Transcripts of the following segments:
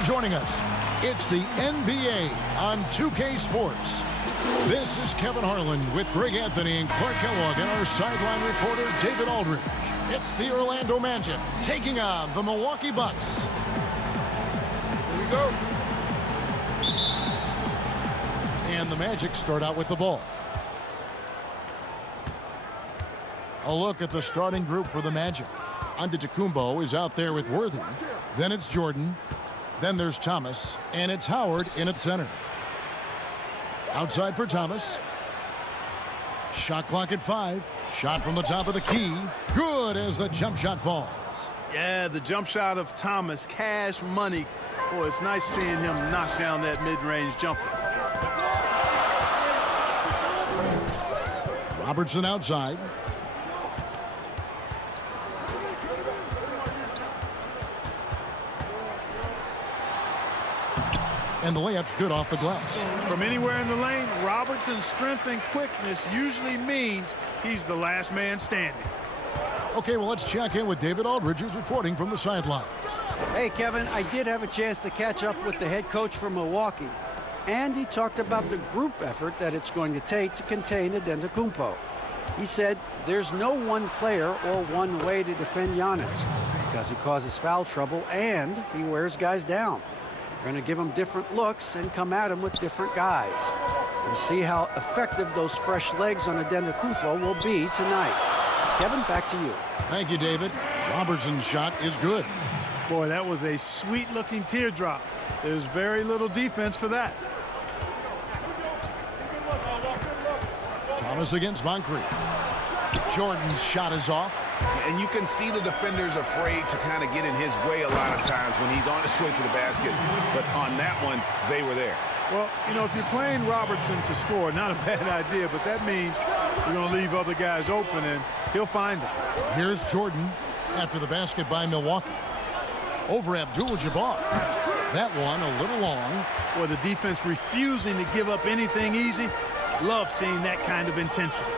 for joining us. It's the NBA on 2K Sports. This is Kevin Harlan with Greg Anthony and Clark Kellogg and our sideline reporter, David Aldridge. It's the Orlando Magic taking on the Milwaukee Bucks. Here we go. And the Magic start out with the ball. A look at the starting group for the Magic. Antetokounmpo is out there with Worthy. Then it's Jordan. Then there's Thomas. And it's Howard in at center. Outside for Thomas. Shot clock at 5. Shot from the top of the key. Good as the jump shot falls. Yeah, the jump shot of Thomas. Cash money. Boy, it's nice seeing him knock down that mid-range jumper. Robertson outside. And the layup's good off the glass. From anywhere in the lane, Robertson's strength and quickness usually means he's the last man standing. Okay, well, let's check in with David Aldridge, who's reporting from the sidelines. Hey, Kevin, I did have a chance to catch up with the head coach from Milwaukee, and he talked about the group effort that it's going to take to contain Antetokounmpo. He said there's no one player or one way to defend Giannis because he causes foul trouble and he wears guys down. We're going to give him different looks and come at him with different guys. We'll see how effective those fresh legs on Antetokounmpo will be tonight. Kevin, back to you. Thank you, David. Robertson's shot is good. Boy, that was a sweet-looking teardrop. There's very little defense for that. Thomas against Moncrief. Jordan's shot is off. And you can see the defenders afraid to kind of get in his way a lot of times when he's on his way to the basket. But on that one, they were there. Well, you know, if you're playing Robertson to score, not a bad idea, but that means you're going to leave other guys open, and he'll find them. Here's Jordan after the basket by Milwaukee. Over Abdul-Jabbar. That one a little long. Boy, the defense refusing to give up anything easy. Love seeing that kind of intensity.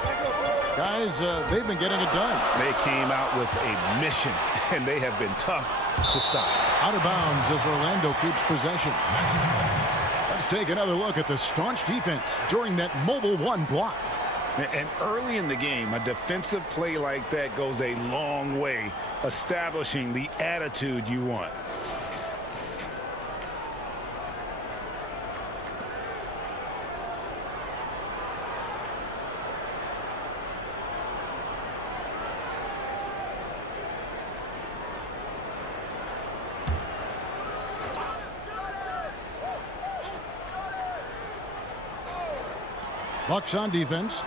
Guys, they've been getting it done. They came out with a mission, and they have been tough to stop. Out of bounds as Orlando keeps possession. Let's take another look at the staunch defense during that mobile one block. And early in the game, a defensive play like that goes a long way, establishing the attitude you want. Bucks on defense.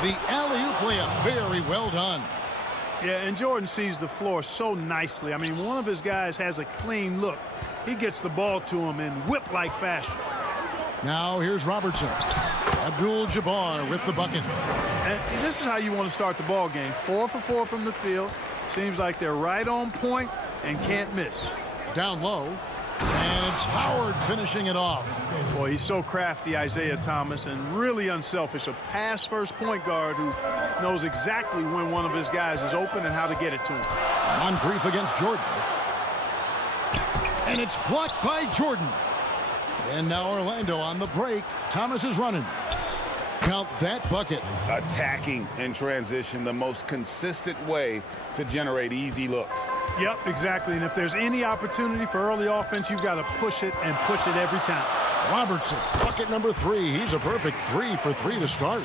The alley-oop layup, very well done. Yeah, and Jordan sees the floor so nicely. I mean, one of his guys has a clean look. He gets the ball to him in whip-like fashion. Now here's Robertson. Abdul-Jabbar with the bucket. And this is how you want to start the ball game. 4 for 4 from the field. Seems like they're right on point and can't miss. Down low. And it's Howard finishing it off. Boy, he's so crafty, Isaiah Thomas, and really unselfish. A pass-first point guard who knows exactly when one of his guys is open and how to get it to him. Moncrief against Jordan. And it's blocked by Jordan. And now Orlando on the break. Thomas is running. Count that bucket. Attacking in transition, the most consistent way to generate easy looks. Yep, exactly. And if there's any opportunity for early offense, you've got to push it and push it every time. Robertson, bucket number 3. He's a perfect 3 for 3 to start.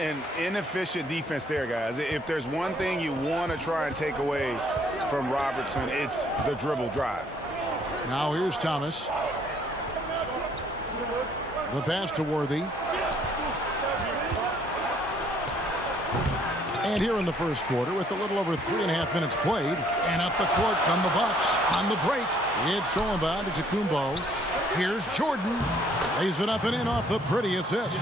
And inefficient defense there, guys. If there's one thing you want to try and take away from Robertson, it's the dribble drive. Now here's Thomas. The pass to Worthy. And here in the first quarter, with a little over 3.5 minutes played, and up the court come the Bucks on the break. It's stolen by Antetokounmpo. Here's Jordan. Lays it up and in off the pretty assist.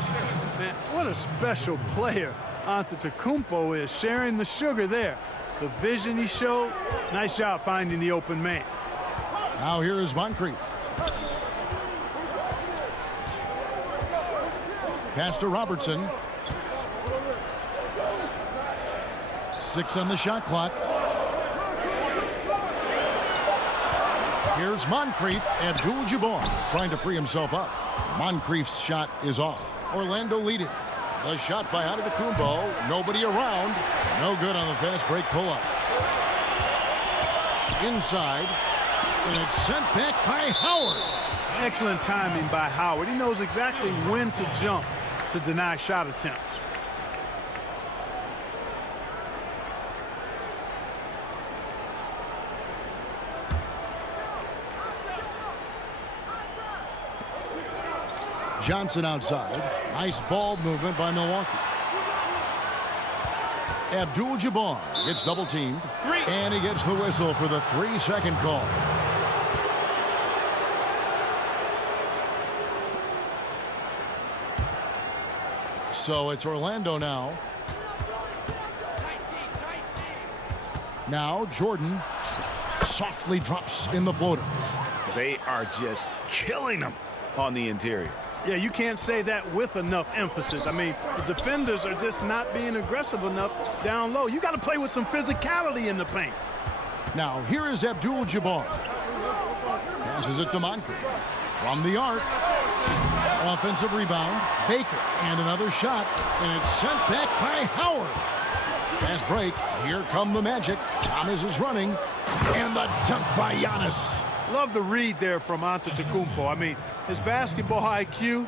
Man, what a special player Antetokounmpo is, sharing the sugar there. The vision he showed, nice job finding the open man. Now here's Moncrief. Pass to Robertson. 6 on the shot clock. Here's Moncrief. Abdul-Jabbar trying to free himself up. Moncrief's shot is off. Orlando lead it. The shot by Antetokounmpo. Nobody around. No good on the fast break pull-up. Inside. And it's sent back by Howard. Excellent timing by Howard. He knows exactly when to jump to deny shot attempts. Johnson outside. Nice ball movement by Milwaukee. Abdul-Jabbar gets double teamed. And he gets the whistle for the 3-second call. So it's Orlando now. Now Jordan softly drops in the floater. They are just killing them on the interior. Yeah, you can't say that with enough emphasis. I mean, the defenders are just not being aggressive enough down low. You got to play with some physicality in the paint. Now here is Abdul-Jabbar. Passes it to Moncrief. From the arc. Offensive rebound. Baker. And another shot. And it's sent back by Howard. Fast break. Here come the Magic. Thomas is running. And the dunk by Giannis. Love the read there from Antetokounmpo. I mean, his basketball IQ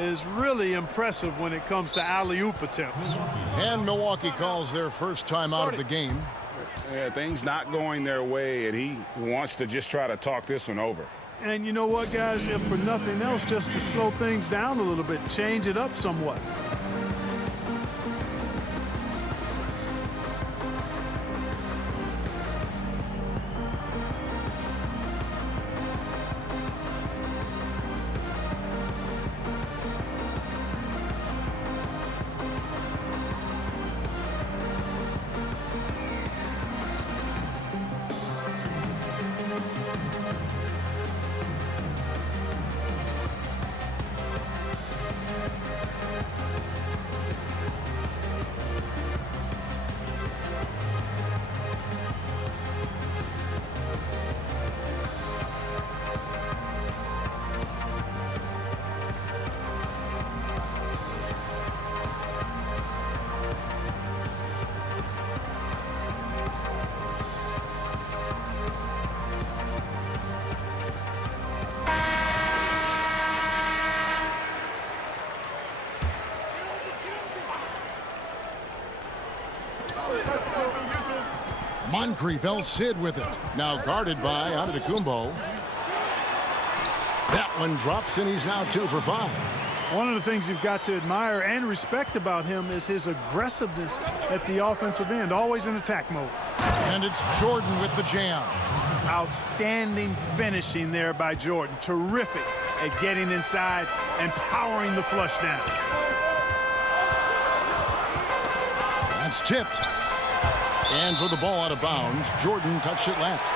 is really impressive when it comes to alley-oop attempts. And Milwaukee calls their first time out of the game. Yeah, things not going their way, and he wants to just try to talk this one over. And you know what, guys? If for nothing else, just to slow things down a little bit, change it up somewhat. Moncrief, El Cid with it. Now guarded by Antetokounmpo. That one drops, and he's now 2 for 5. One of the things you've got to admire and respect about him is his aggressiveness at the offensive end, always in attack mode. And it's Jordan with the jam. Outstanding finishing there by Jordan. Terrific at getting inside and powering the flush down. That's tipped. And so the ball out of bounds. Jordan touched it last.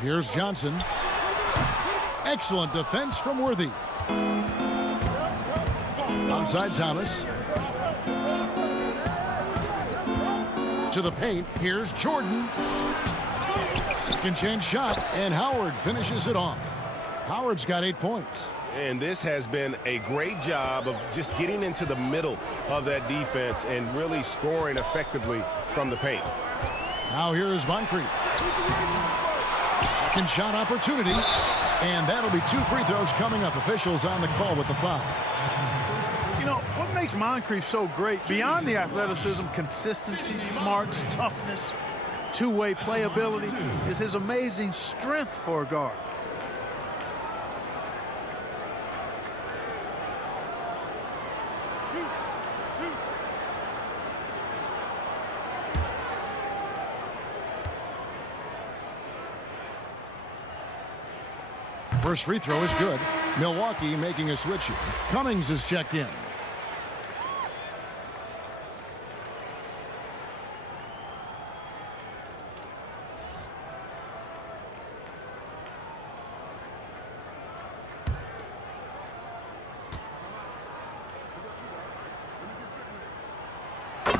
Here's Johnson. Excellent defense from Worthy. Outside Thomas. To the paint. Here's Jordan. Second chance shot, and Howard finishes it off. Howard's got 8 points. And this has been a great job of just getting into the middle of that defense and really scoring effectively from the paint. Now here is Moncrief. Second shot opportunity, and that'll be 2 free throws coming up. Officials on the call with the foul. You know, what makes Moncrief so great, beyond the athleticism, consistency, smarts, toughness, two-way playability, is his amazing strength for a guard. First free throw is good. Milwaukee making a switch here. Cummings is checked in.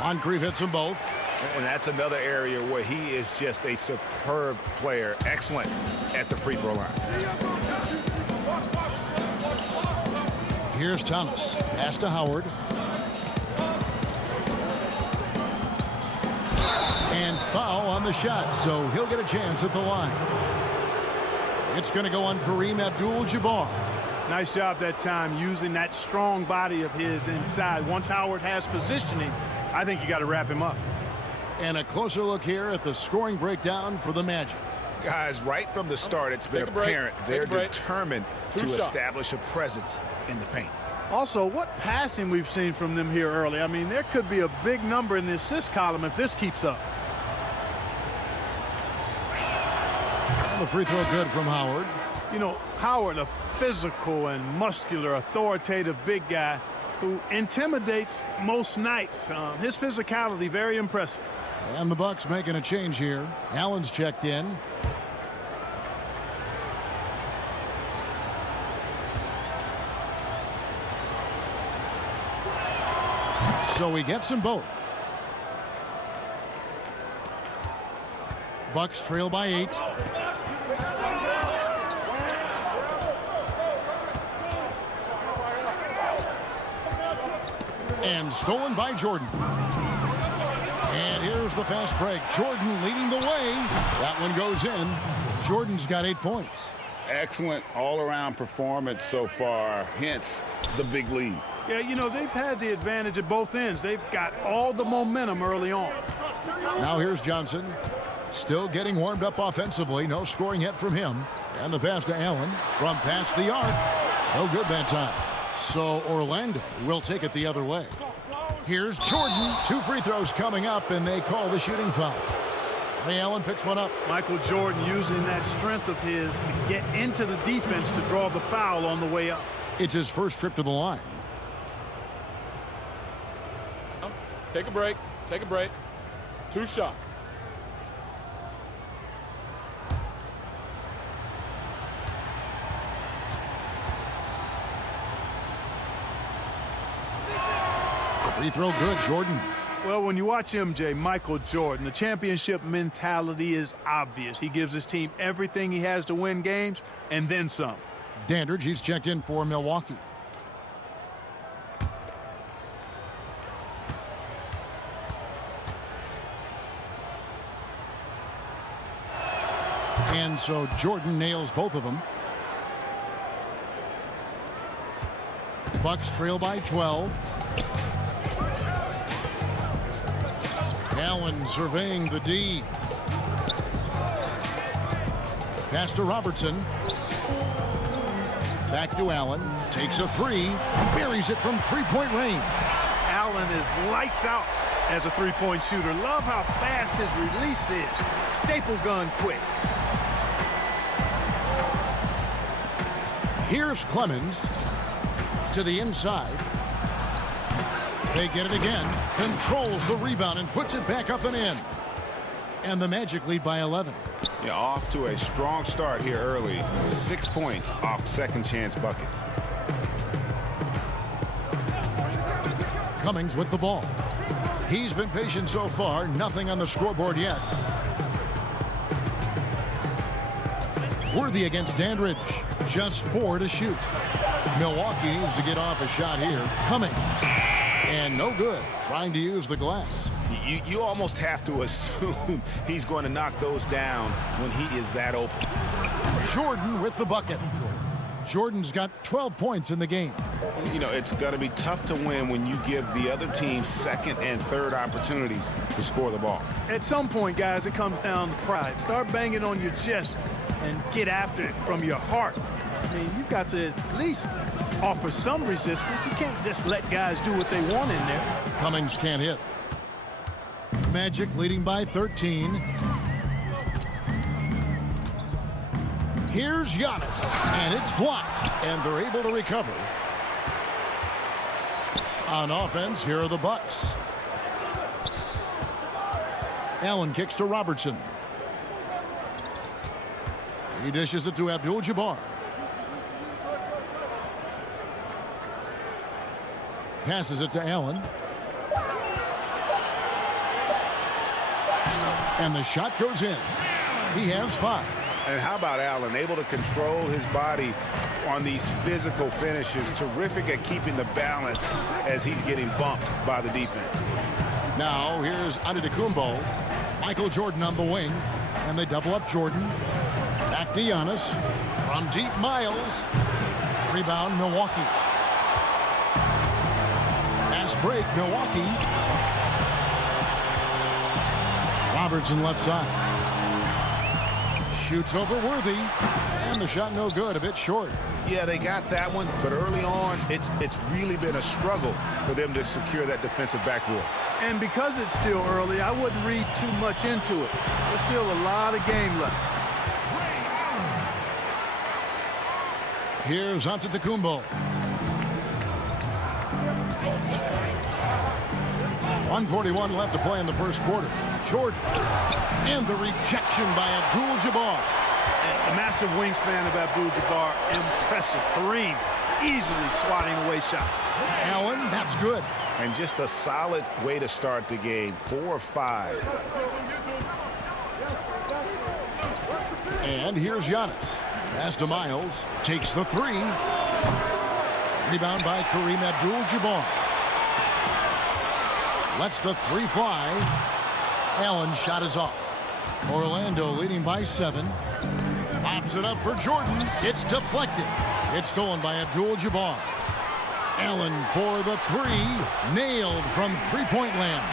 Moncrief hits them both. And that's another area where he is just a superb player. Excellent at the free throw line. Here's Thomas. Pass to Howard. And foul on the shot, so he'll get a chance at the line. It's going to go on Kareem Abdul-Jabbar. Nice job that time using that strong body of his inside. Once Howard has positioning, I think you got to wrap him up. And a closer look here at the scoring breakdown for the Magic. Guys, right from the start, it's been apparent they're determined to establish a presence in the paint. Also, what passing we've seen from them here early. I mean, there could be a big number in the assist column if this keeps up. And the free throw good from Howard. You know, Howard, a physical and muscular, authoritative big guy who intimidates most nights. His physicality, very impressive. And the Bucks making a change here. Allen's checked in. So he gets them both. Bucks trail by 8. And stolen by Jordan. And here's the fast break. Jordan leading the way. That one goes in. Jordan's got 8 points. Excellent all-around performance so far, hence the big lead. Yeah, you know, they've had the advantage at both ends. They've got all the momentum early on. Now here's Johnson. Still getting warmed up offensively. No scoring yet from him. And the pass to Allen from past the arc. No good that time. So Orlando will take it the other way. Here's Jordan. 2 free throws coming up, and they call the shooting foul. Ray Allen picks one up. Michael Jordan using that strength of his to get into the defense to draw the foul on the way up. It's his first trip to the line. Take a break. Take a break. 2 shots. Free throw good, Jordan. Well, when you watch MJ, Michael Jordan, the championship mentality is obvious. He gives his team everything he has to win games, and then some. Dandridge, he's checked in for Milwaukee. And so Jordan nails both of them. Bucks trail by 12. Allen surveying the D. Pass to Robertson. Back to Allen. Takes a 3. Buries it from 3-point range. Allen is lights out as a three-point shooter. Love how fast his release is. Staple gun quick. Here's Clemens to the inside. They get it again. Controls the rebound and puts it back up and in. And the Magic lead by 11. Yeah, off to a strong start here early. 6 points off second chance buckets. Cummings with the ball. He's been patient so far. Nothing on the scoreboard yet. Worthy against Dandridge. Just 4 to shoot. Milwaukee needs to get off a shot here. Cummings. And no good. Trying to use the glass. You almost have to assume he's going to knock those down when he is that open. Jordan with the bucket. Jordan's got 12 points in the game. You know, it's going to be tough to win when you give the other team second and third opportunities to score the ball. At some point, guys, it comes down to pride. Start banging on your chest and get after it from your heart. I mean, you've got to at least offer some resistance. You can't just let guys do what they want in there. Cummings can't hit. Magic leading by 13. Here's Giannis, and it's blocked, and they're able to recover. On offense, here are the Bucks. Allen kicks to Robertson. He dishes it to Abdul-Jabbar. Passes it to Allen. And the shot goes in. He has 5. And how about Allen, able to control his body on these physical finishes. Terrific at keeping the balance as he's getting bumped by the defense. Now here's Antetokounmpo. Michael Jordan on the wing. And they double up Jordan. Back to Giannis. From deep, Miles. Rebound, Milwaukee. Fast break, Milwaukee. Robertson left side. Shoots over Worthy. And the shot no good, a bit short. Yeah, they got that one, but early on, it's really been a struggle for them to secure that defensive backboard. And because it's still early, I wouldn't read too much into it. There's still a lot of game left. Here's Antetokounmpo. 1:41 left to play in the first quarter. Jordan. And the rejection by Abdul-Jabbar. The massive wingspan of Abdul-Jabbar, impressive. Kareem easily swatting away shots. Allen, that's good. And just a solid way to start the game. 4 of 5. And here's Giannis. Pass to Miles. Takes the 3. Rebound by Kareem Abdul-Jabbar. Lets the 3 fly. Allen's shot is off. Orlando leading by 7. Pops it up for Jordan. It's deflected. It's stolen by Abdul-Jabbar. Allen for the 3. Nailed from three-point land.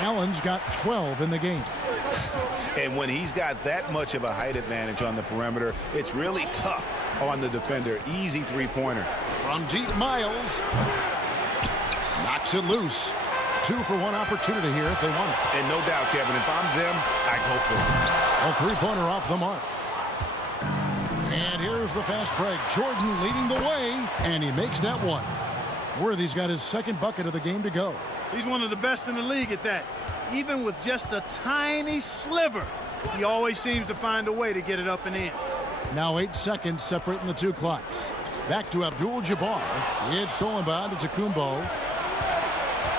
Allen's got 12 in the game. And when he's got that much of a height advantage on the perimeter, it's really tough on the defender. Easy three-pointer. From deep, Miles. Knocks it loose. 2 for 1 opportunity here if they want it. And no doubt, Kevin, if I'm them, I go for it. A three-pointer off the mark. And here's the fast break. Jordan leading the way, and he makes that one. Worthy's got his second bucket of the game to go. He's one of the best in the league at that. Even with just a tiny sliver, he always seems to find a way to get it up and in. Now 8 seconds separating the 2 clocks. Back to Abdul-Jabbar. It's stolen by Antetokounmpo.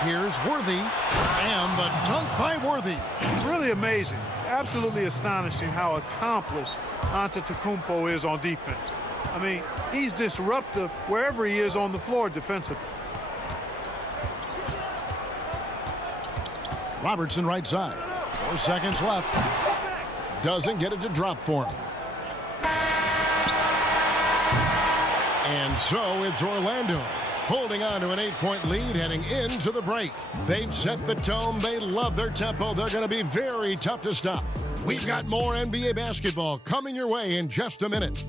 Here's Worthy, and the dunk by Worthy. It's really amazing, absolutely astonishing how accomplished Antetokounmpo is on defense. I mean, he's disruptive wherever he is on the floor defensively. Robertson right side. 4 seconds left. Doesn't get it to drop for him. And so it's Orlando holding on to an 8-point lead heading into the break. They've set the tone. They love their tempo. They're going to be very tough to stop. We've got more NBA basketball coming your way in just a minute.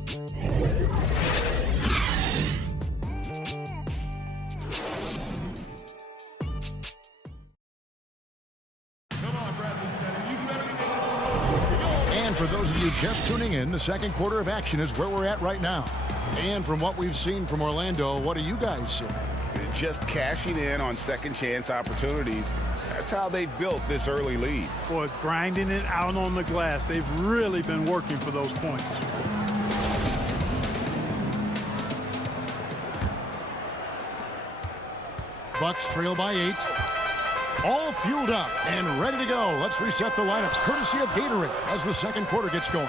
And for those of you just tuning in, the second quarter of action is where we're at right now. And from what we've seen from Orlando, what do you guys see? Just cashing in on second chance opportunities. That's how they built this early lead. Boy, grinding it out on the glass. They've really been working for those points. Bucks trail by 8. All fueled up and ready to go. Let's reset the lineups courtesy of Gatorade as the second quarter gets going.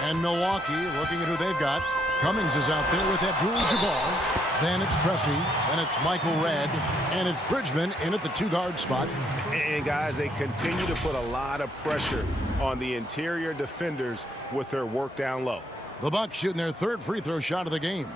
And Milwaukee looking at who they've got. Cummings is out there with Abdul-Jabbar. Then it's Pressey. Then it's Michael Redd. And it's Bridgman in at the 2-guard spot. And guys, they continue to put a lot of pressure on the interior defenders with their work down low. The Bucks shooting their 3rd free throw shot of the game.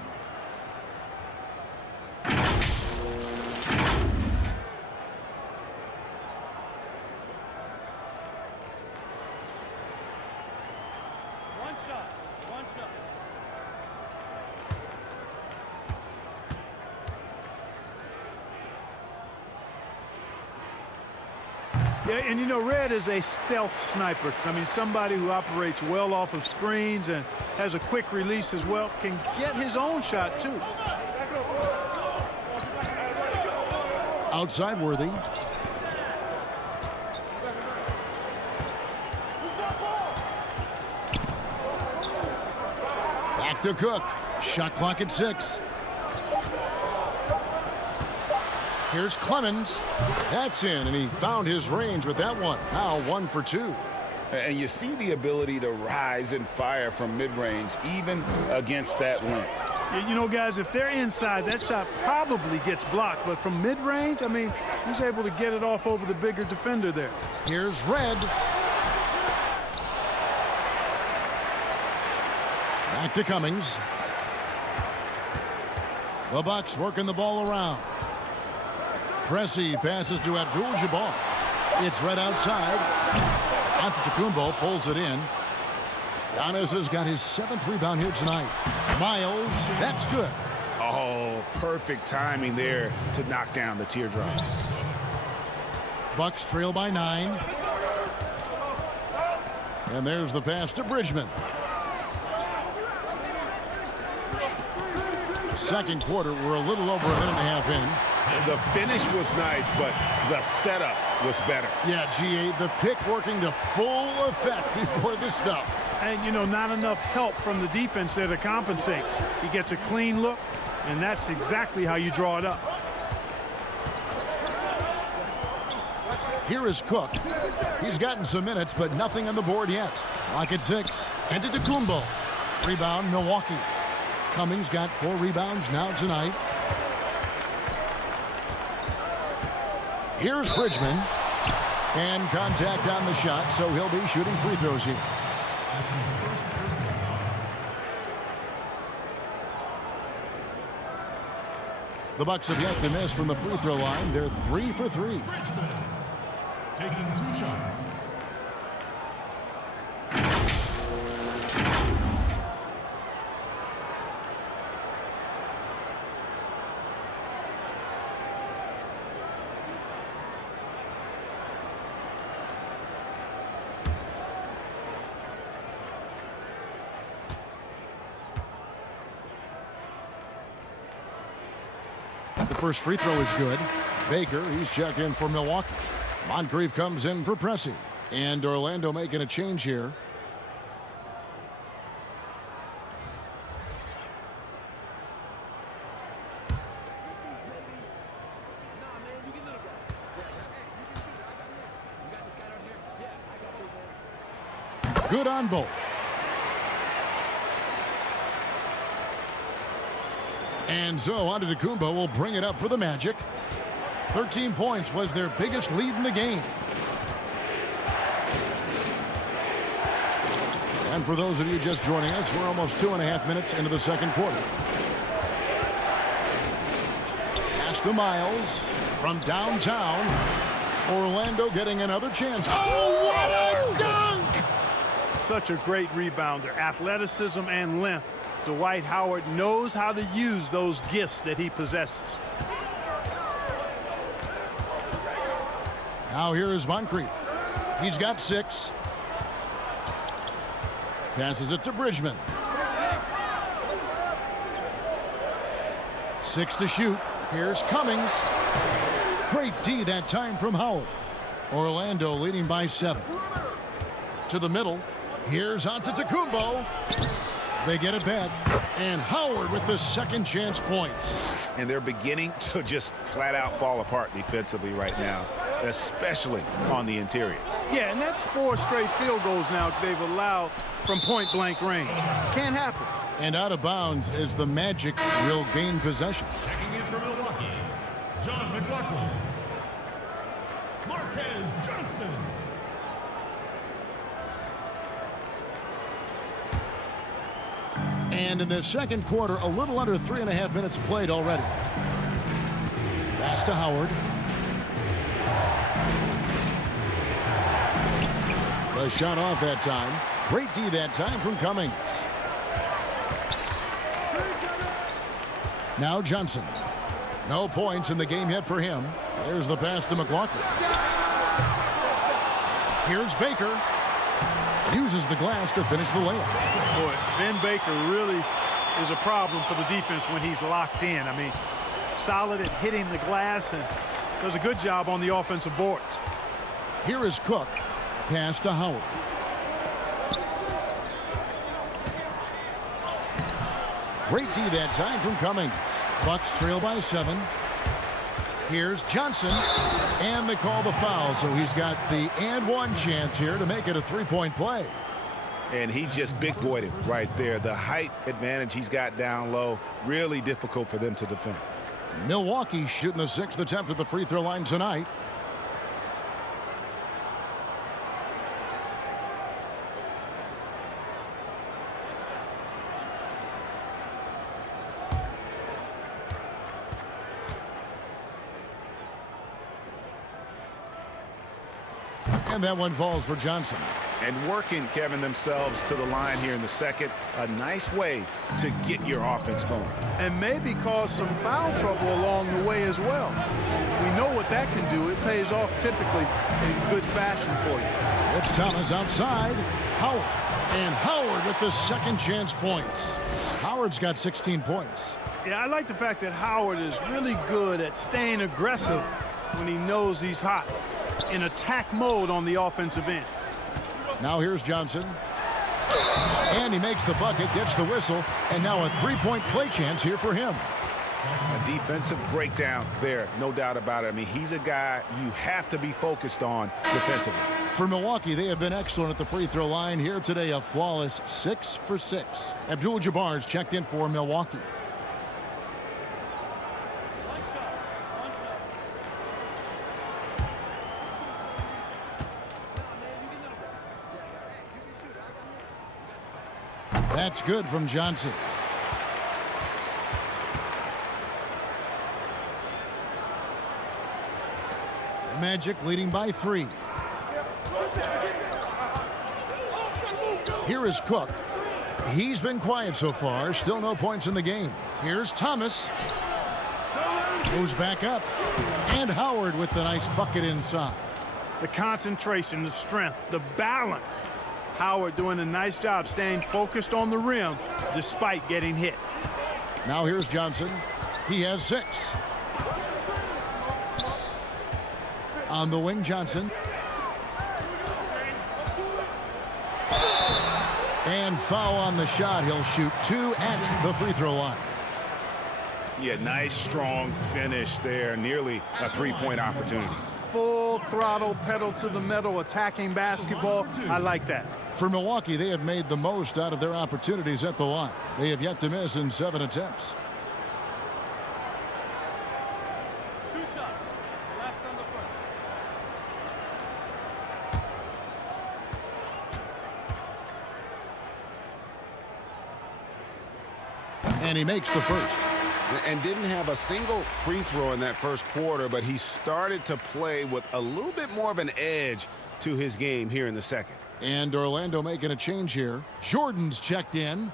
Yeah, and you know, Red is a stealth sniper. I mean, somebody who operates well off of screens and has a quick release as well, can get his own shot too. Outside Worthy. Back to Cook. Shot clock at 6. Here's Clemens. That's in, and he found his range with that one. Now 1 for 2. And you see the ability to rise and fire from mid-range, even against that length. You know, guys, if they're inside, that shot probably gets blocked. But from mid-range, I mean, he's able to get it off over the bigger defender there. Here's Red. Back to Cummings. The Bucks working the ball around. Pressey passes to Abdul-Jabbar. It's Red outside. Antetokounmpo pulls it in. Giannis has got his 7th rebound here tonight. Miles, that's good. Oh, perfect timing there to knock down the teardrop. Bucks trail by 9. And there's the pass to Bridgman. Second quarter, we're a little over a minute and a half in. The finish was nice, but the setup was better. Yeah, GA, the pick working to full effect before the stuff. And, you know, not enough help from the defense there to compensate. He gets a clean look, and that's exactly how you draw it up. Here is Cook. He's gotten some minutes, but nothing on the board yet. Clock at 6. Antetokounmpo. Rebound, Milwaukee. Cummings got 4 rebounds now tonight. Here's Bridgman. And contact on the shot, so he'll be shooting free throws here. The Bucks have yet to miss from the free throw line. They're 3 for 3. Taking 2 shots. The first free throw is good. Baker, he's checked in for Milwaukee. Moncrief comes in for Pressey. And Orlando making a change here. Good on both. And so Antetokounmpo will bring it up for the Magic. 13 points was their biggest lead in the game. And for those of you just joining us, we're almost 2.5 minutes into the second quarter. Pass to Miles from downtown. Orlando getting another chance. Oh, what a dunk! Such a great rebounder. Athleticism and length. Dwight Howard knows how to use those gifts that he possesses. Now here is Moncrief. He's got 6. Passes it to Bridgman. 6 to shoot. Here's Cummings. Great D that time from Howard. Orlando leading by 7. To the middle. Here's Antetokounmpo. They get it back. And Howard with the second chance points. And they're beginning to just flat out fall apart defensively right now, especially on the interior. Yeah, and that's 4 straight field goals now they've allowed from point-blank range. Can't happen. And out of bounds as the Magic will gain possession. Checking in for Milwaukee, John McLaughlin. Marquez Johnson. And in the second quarter, a little under 3.5 minutes played already. Pass to Howard. The shot off that time. Great D that time from Cummings. Now Johnson. No points in the game yet for him. There's the pass to McLaughlin. Here's Baker. Uses the glass to finish the layup. Boy, Ben Baker really is a problem for the defense when he's locked in. I mean, solid at hitting the glass and does a good job on the offensive boards. Here is Cook. Pass to Howard. Great D that time from Cummings. Bucks trail by 7. Here's Johnson, and they call the foul, so he's got the and one chance here to make it a three-point play. And he just big-boyed it right there. The height advantage he's got down low, really difficult for them to defend. Milwaukee shooting the 6th attempt at the free throw line tonight. And that one falls for Johnson. And working, Kevin, themselves to the line here in the second. A nice way to get your offense going. And maybe cause some foul trouble along the way as well. We know what that can do. It pays off typically in good fashion for you. It's Thomas outside. Howard. And Howard with the second chance points. Howard's got 16 points. Yeah, I like the fact that Howard is really good at staying aggressive when he knows he's hot. In attack mode on the offensive end. Now here's Johnson. And he makes the bucket, gets the whistle, and now a three-point play chance here for him. A defensive breakdown there, no doubt about it. I mean, he's a guy you have to be focused on defensively. For Milwaukee, they have been excellent at the free throw line here today, a flawless 6 for 6. Abdul-Jabbar's checked in for Milwaukee. That's good from Johnson. The Magic leading by 3. Here is Cook. He's been quiet so far. Still no points in the game. Here's Thomas. Goes back up. And Howard with the nice bucket inside. The concentration, the strength, the balance. Howard doing a nice job staying focused on the rim despite getting hit. Now here's Johnson. He has 6. On the wing, Johnson. And foul on the shot. He'll shoot 2 at the free throw line. Yeah, nice, strong finish there. Nearly a three-point opportunity. Full throttle, pedal to the metal, attacking basketball. I like that. For Milwaukee, they have made the most out of their opportunities at the line. They have yet to miss in 7 attempts. 2 shots. Last on the first. And he makes the first. And didn't have a single free throw in that first quarter, but he started to play with a little bit more of an edge to his game here in the second. And Orlando making a change here. Jordan's checked in.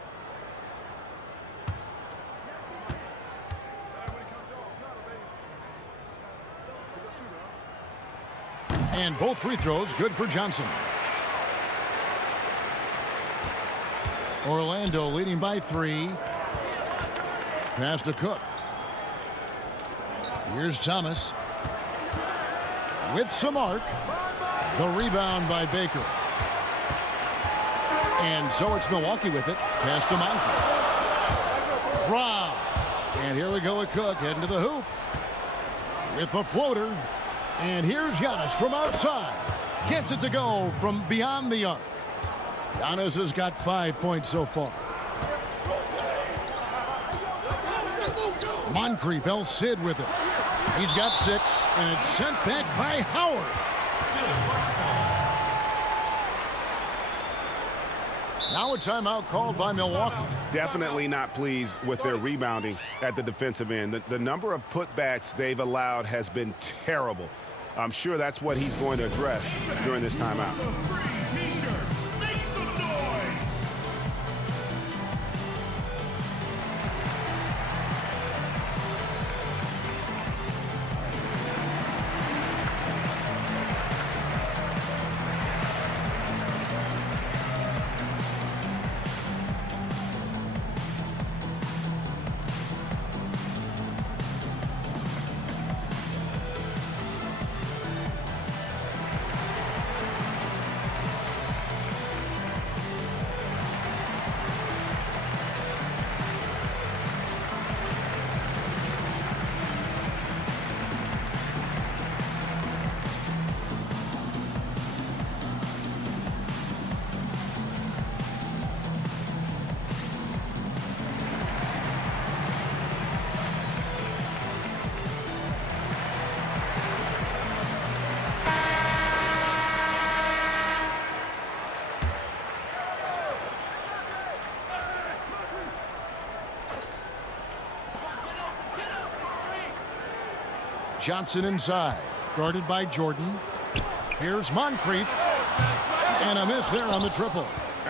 And both free throws good for Johnson. Orlando leading by 3. Pass to Cook. Here's Thomas. With some arc. The rebound by Baker. And so it's Milwaukee with it. Pass to Moncrief. Rob. And here we go with Cook heading to the hoop. With the floater. And here's Giannis from outside. Gets it to go from beyond the arc. Giannis has got 5 points so far. Moncrief, El Cid with it. He's got 6, and it's sent back by Howard. Now a timeout called by Milwaukee. Definitely not pleased with their rebounding at the defensive end. The number of putbacks they've allowed has been terrible. I'm sure that's what he's going to address during this timeout. Johnson inside, guarded by Jordan. Here's Moncrief, and a miss there on the triple.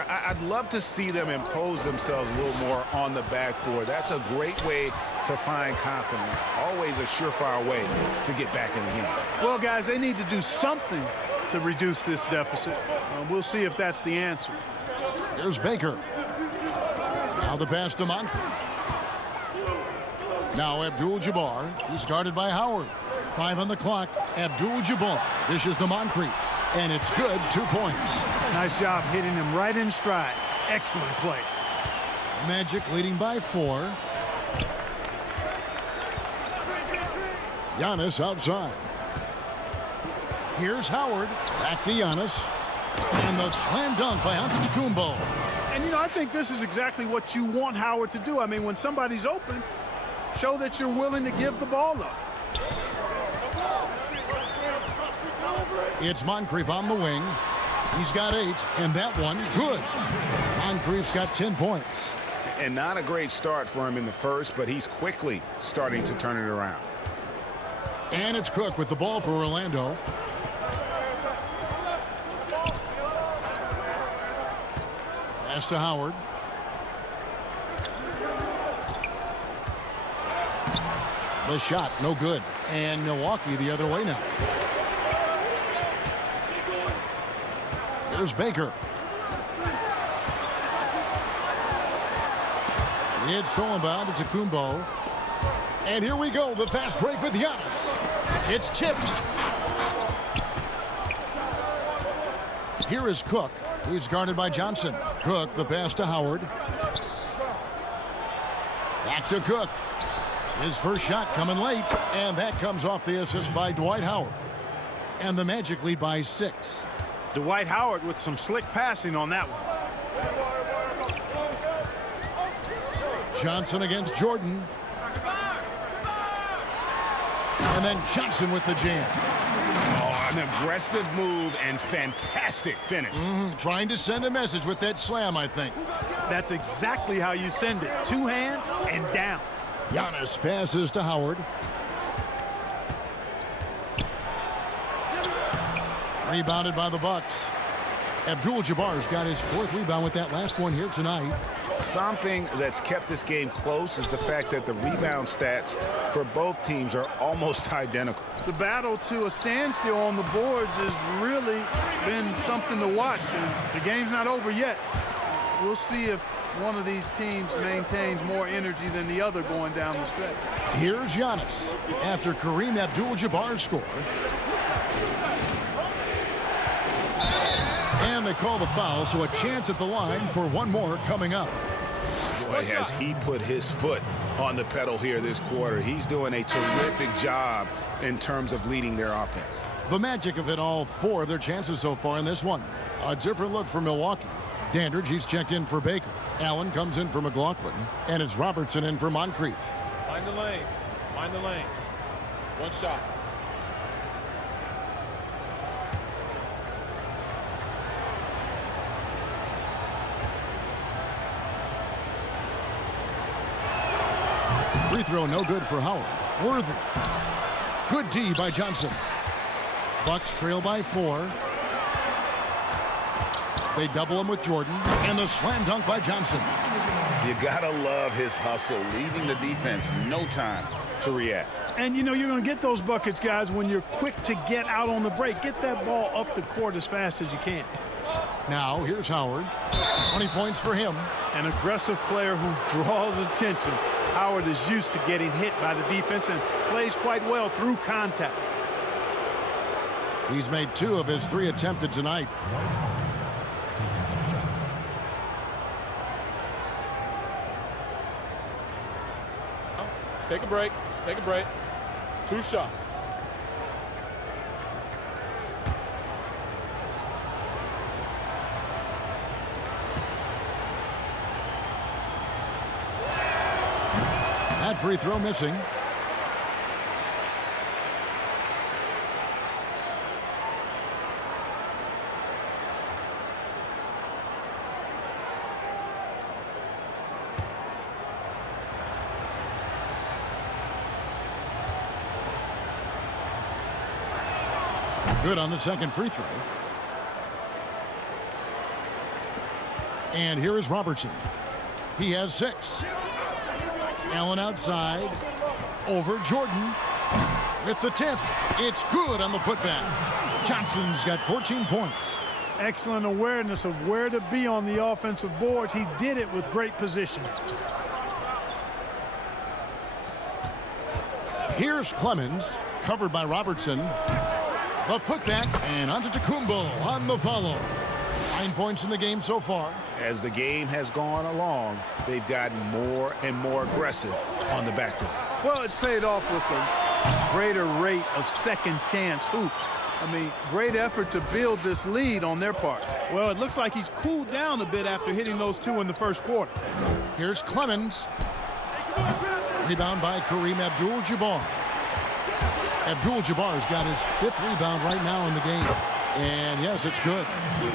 I'd love to see them impose themselves a little more on the backboard. That's a great way to find confidence. Always a surefire way to get back in the game. Well, guys, they need to do something to reduce this deficit. We'll see if that's the answer. Here's Baker. Now the pass to Moncrief. Now Abdul-Jabbar. He's guarded by Howard. 5 on the clock. Abdul-Jabbar dishes to Moncrief. And it's good. 2 points. Nice job hitting him right in stride. Excellent play. Magic leading by 4. Giannis outside. Here's Howard. Back to Giannis. And the slam dunk by Antetokounmpo. And, you know, I think this is exactly what you want Howard to do. I mean, when somebody's open, show that you're willing to give the ball up. It's Moncrief on the wing. He's got 8, and that one, good. Moncrief's got 10 points. And not a great start for him in the first, but he's quickly starting to turn it around. And it's Cook with the ball for Orlando. Pass to Howard. The shot, no good. And Milwaukee the other way now. Here's Baker. It's thrown bound to Kumbo. And here we go, the fast break with Giannis. It's tipped. Here is Cook. He's guarded by Johnson. Cook, the pass to Howard. Back to Cook. His first shot coming late, and that comes off the assist by Dwight Howard. And the Magic lead by 6. Dwight Howard with some slick passing on that one. Johnson against Jordan. And then Johnson with the jam. Oh, an aggressive move and fantastic finish. Trying to send a message with that slam, I think. That's exactly how you send it. 2 hands and down. Giannis passes to Howard. Rebounded by the Bucks. Abdul-Jabbar's got his 4th rebound with that last one here tonight. Something that's kept this game close is the fact that the rebound stats for both teams are almost identical. The battle to a standstill on the boards has really been something to watch, and the game's not over yet. We'll see if one of these teams maintains more energy than the other going down the stretch. Here's Giannis after Kareem Abdul-Jabbar score. And they call the foul, so a chance at the line for one more coming up. Boy, has he put his foot on the pedal here this quarter. He's doing a terrific job in terms of leading their offense. The Magic have hit all 4 of their chances so far in this one. A different look for Milwaukee. Dandridge, he's checked in for Baker. Allen comes in for McLaughlin. And it's Robertson in for Moncrief. Find the lanes. Find the lanes. One shot. Free throw no good for Howard. Worthy. Good D by Johnson. Bucks trail by 4. They double him with Jordan. And the slam dunk by Johnson. You gotta love his hustle, leaving the defense no time to react. And, you know, you're going to get those buckets, guys, when you're quick to get out on the break. Get that ball up the court as fast as you can. Now, here's Howard. 20 points for him. An aggressive player who draws attention. Howard is used to getting hit by the defense and plays quite well through contact. He's made 2 of his 3 attempted tonight. Take a break. Take a break. 2 shots. That free throw missing. Good on the second free throw. And here is Robertson. He has 6. Allen outside. Over Jordan. With the tip. It's good on the putback. Johnson's got 14 points. Excellent awareness of where to be on the offensive boards. He did it with great position. Here's Clemens, covered by Robertson. The putback, and Antetokounmpo on the follow. 9 points in the game so far. As the game has gone along, they've gotten more and more aggressive on the backcourt. Well, it's paid off with a greater rate of second chance hoops. I mean, great effort to build this lead on their part. Well, it looks like he's cooled down a bit after hitting those 2 in the first quarter. Here's Clemens. Rebound by Kareem Abdul-Jabbar. Abdul-Jabbar's got his 5th rebound right now in the game. And yes, it's good.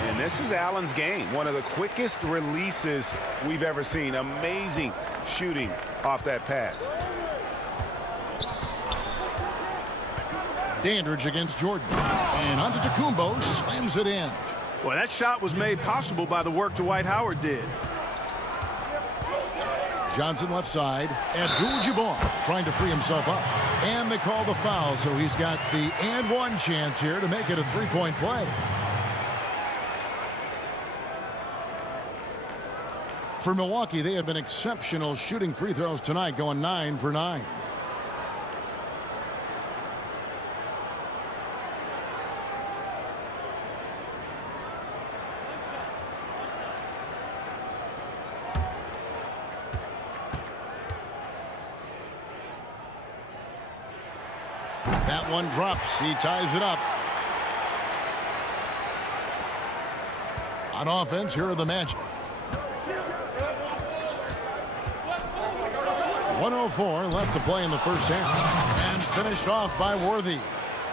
And this is Allen's game. One of the quickest releases we've ever seen. Amazing shooting off that pass. Dandridge against Jordan. And Antetokounmpo slams it in. Well, that shot was made possible by the work Dwight Howard did. Johnson left side. Abdul-Jabbar trying to free himself up. And they call the foul, so he's got the and one chance here to make it a 3-point play. For Milwaukee, they have been exceptional shooting free throws tonight, going 9 for 9. That one drops. He ties it up. On offense, here are the Magic. 1:04 left to play in the first half. And finished off by Worthy.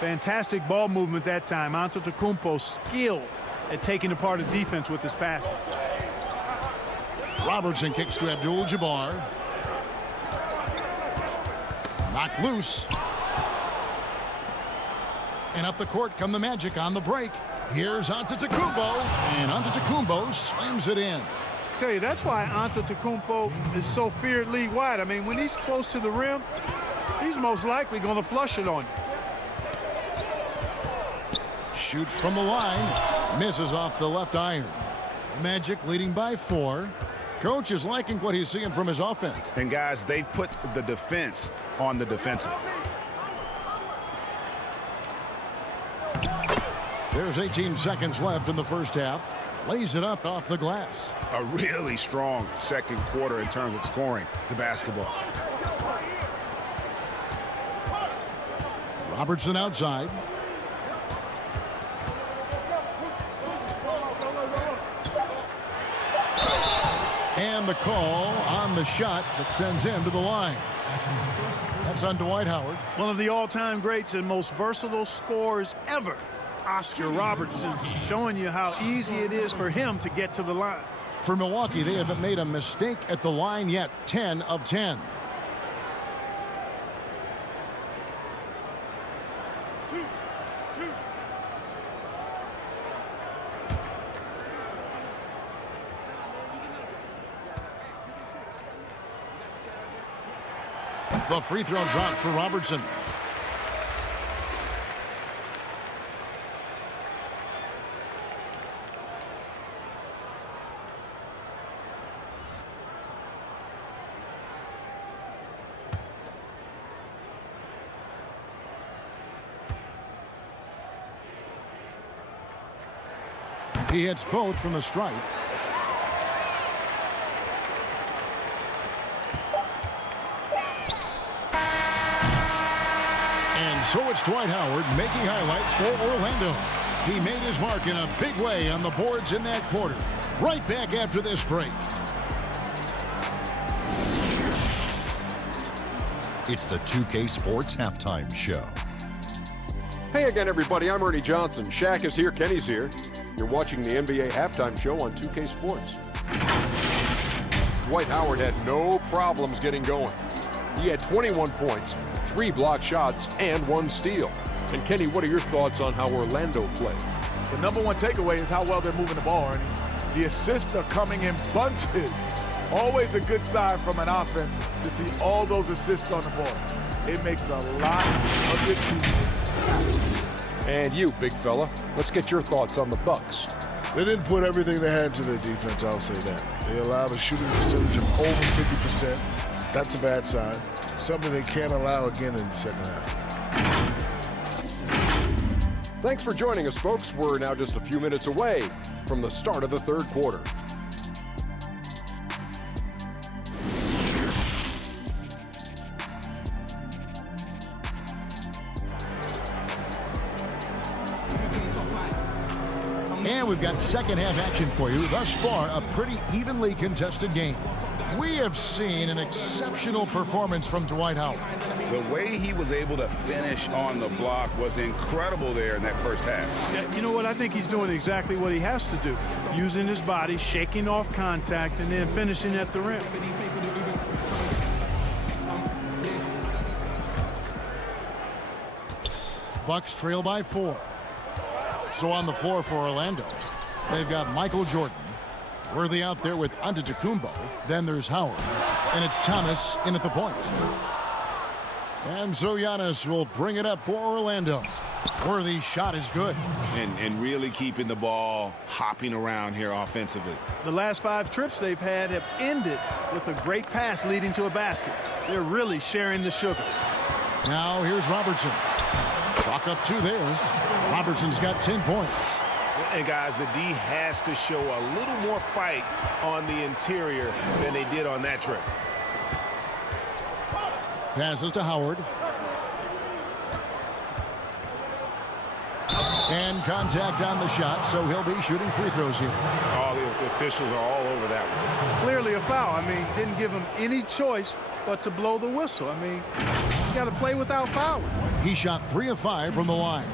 Fantastic ball movement that time. Antetokounmpo skilled at taking apart a defense with his passing. Robertson kicks to Abdul-Jabbar. Knocked loose. And up the court come the Magic on the break. Here's Antetokounmpo, and Antetokounmpo slams it in. I tell you, that's why Antetokounmpo is so feared league wide. I mean, when he's close to the rim, he's most likely going to flush it on you. Shoots from the line, misses off the left iron. Magic leading by 4. Coach is liking what he's seeing from his offense. And guys, they've put the defense on the defensive. There's 18 seconds left in the first half. Lays it up off the glass. A really strong second quarter in terms of scoring the basketball. Robertson outside. And the call on the shot that sends him to the line. That's on Dwight Howard. One of the all-time greats and most versatile scorers ever. Oscar Robertson, showing you how easy it is for him to get to the line. For Milwaukee, they haven't made a mistake at the line yet. 10 of 10. The free throw drops for Robertson. He hits both from the stripe. And so it's Dwight Howard making highlights for Orlando. He made his mark in a big way on the boards in that quarter. Right back after this break. It's the 2K Sports Halftime Show. Hey again, everybody. I'm Ernie Johnson. Shaq is here. Kenny's here. You're watching the NBA Halftime Show on 2K Sports. Dwight Howard had no problems getting going. He had 21 points, 3 blocked shots, and 1 steal. And Kenny, what are your thoughts on how Orlando played? The number one takeaway is how well they're moving the ball, Ernie. The assists are coming in bunches. Always a good sign from an offense to see all those assists on the ball. It makes a lot of good teams. And you, big fella, let's get your thoughts on the Bucks. They didn't put everything they had to their defense, I'll say that. They allowed a shooting percentage of over 50%. That's a bad sign. Something they can't allow again in the second half. Thanks for joining us, folks. We're now just a few minutes away from the start of the third quarter. And we've got second half action for you. Thus far, a pretty evenly contested game. We have seen an exceptional performance from Dwight Howard. The way he was able to finish on the block was incredible there in that first half. Yeah, you know what? I think he's doing exactly what he has to do. Using his body, shaking off contact, and then finishing at the rim. Bucks trail by 4. So on the floor for Orlando, they've got Michael Jordan, Worthy out there with Antetokounmpo. Then there's Howard, and it's Thomas in at the point. And so Giannis will bring it up for Orlando. Worthy's shot is good. And really keeping the ball hopping around here offensively. The last 5 trips they've had have ended with a great pass leading to a basket. They're really sharing the sugar. Now here's Robertson. Chalk up 2 there. Robertson's got 10 points. And guys, the D has to show a little more fight on the interior than they did on that trip. Passes to Howard. And contact on the shot, so he'll be shooting free throws here. All the officials are all over that one. Clearly a foul. I mean, didn't give him any choice but to blow the whistle. I mean, you got to play without fouling. He shot 3 of 5 from the line.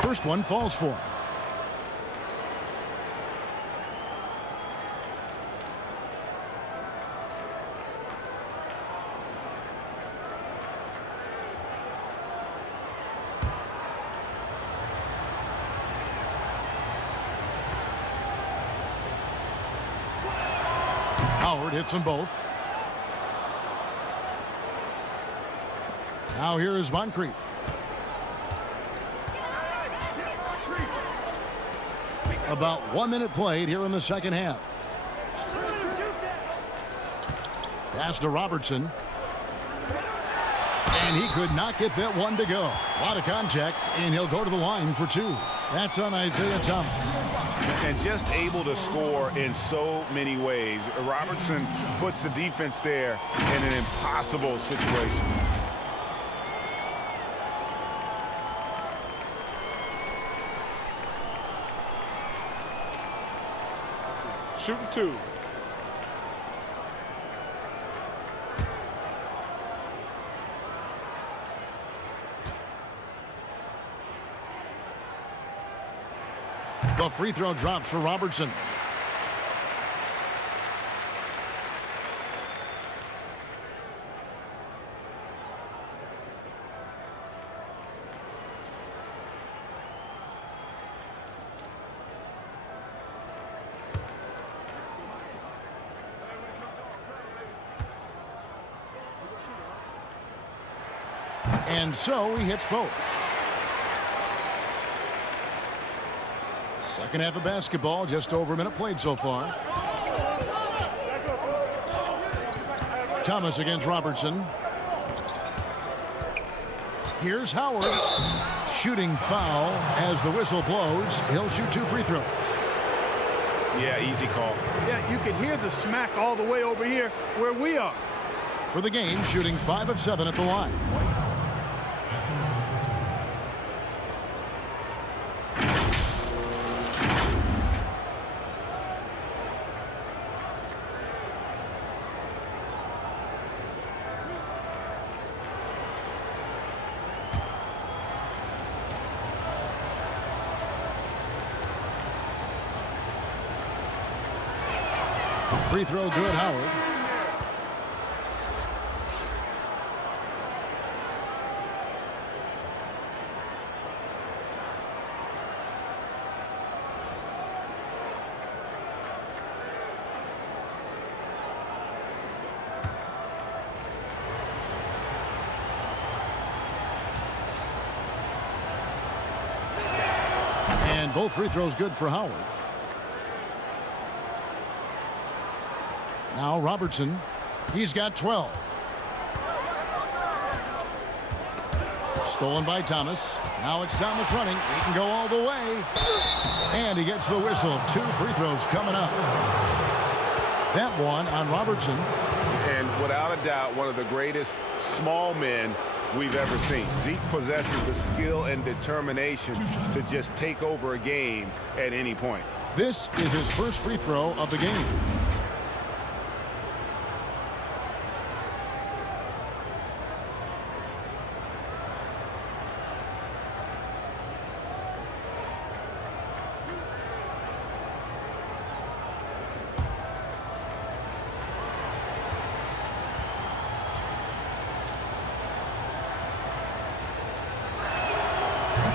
First one falls for him. Howard hits them both. Now here is Moncrief. About 1 minute played here in the second half. Pass to Robertson. And he could not get that one to go. A lot of contact, and he'll go to the line for 2. That's on Isaiah Thomas. And just able to score in so many ways. Robertson puts the defense there in an impossible situation. Shooting 2. The free throw drops for Robertson. And so he hits both. Second half of basketball, just over a minute played so far. Thomas against Robertson. Here's Howard. Shooting foul as the whistle blows. He'll shoot 2 free throws. Yeah, easy call. Yeah, you can hear the smack all the way over here where we are. For the game, shooting 5 of 7 at the line. free throw good, Howard. And both free throws good for Howard. Now Robertson. He's got 12. Stolen by Thomas. Now it's Thomas running. He can go all the way. And he gets the whistle. 2 free throws coming up. That one on Robertson. And without a doubt, one of the greatest small men we've ever seen. Zeke possesses the skill and determination to just take over a game at any point. This is his first free throw of the game.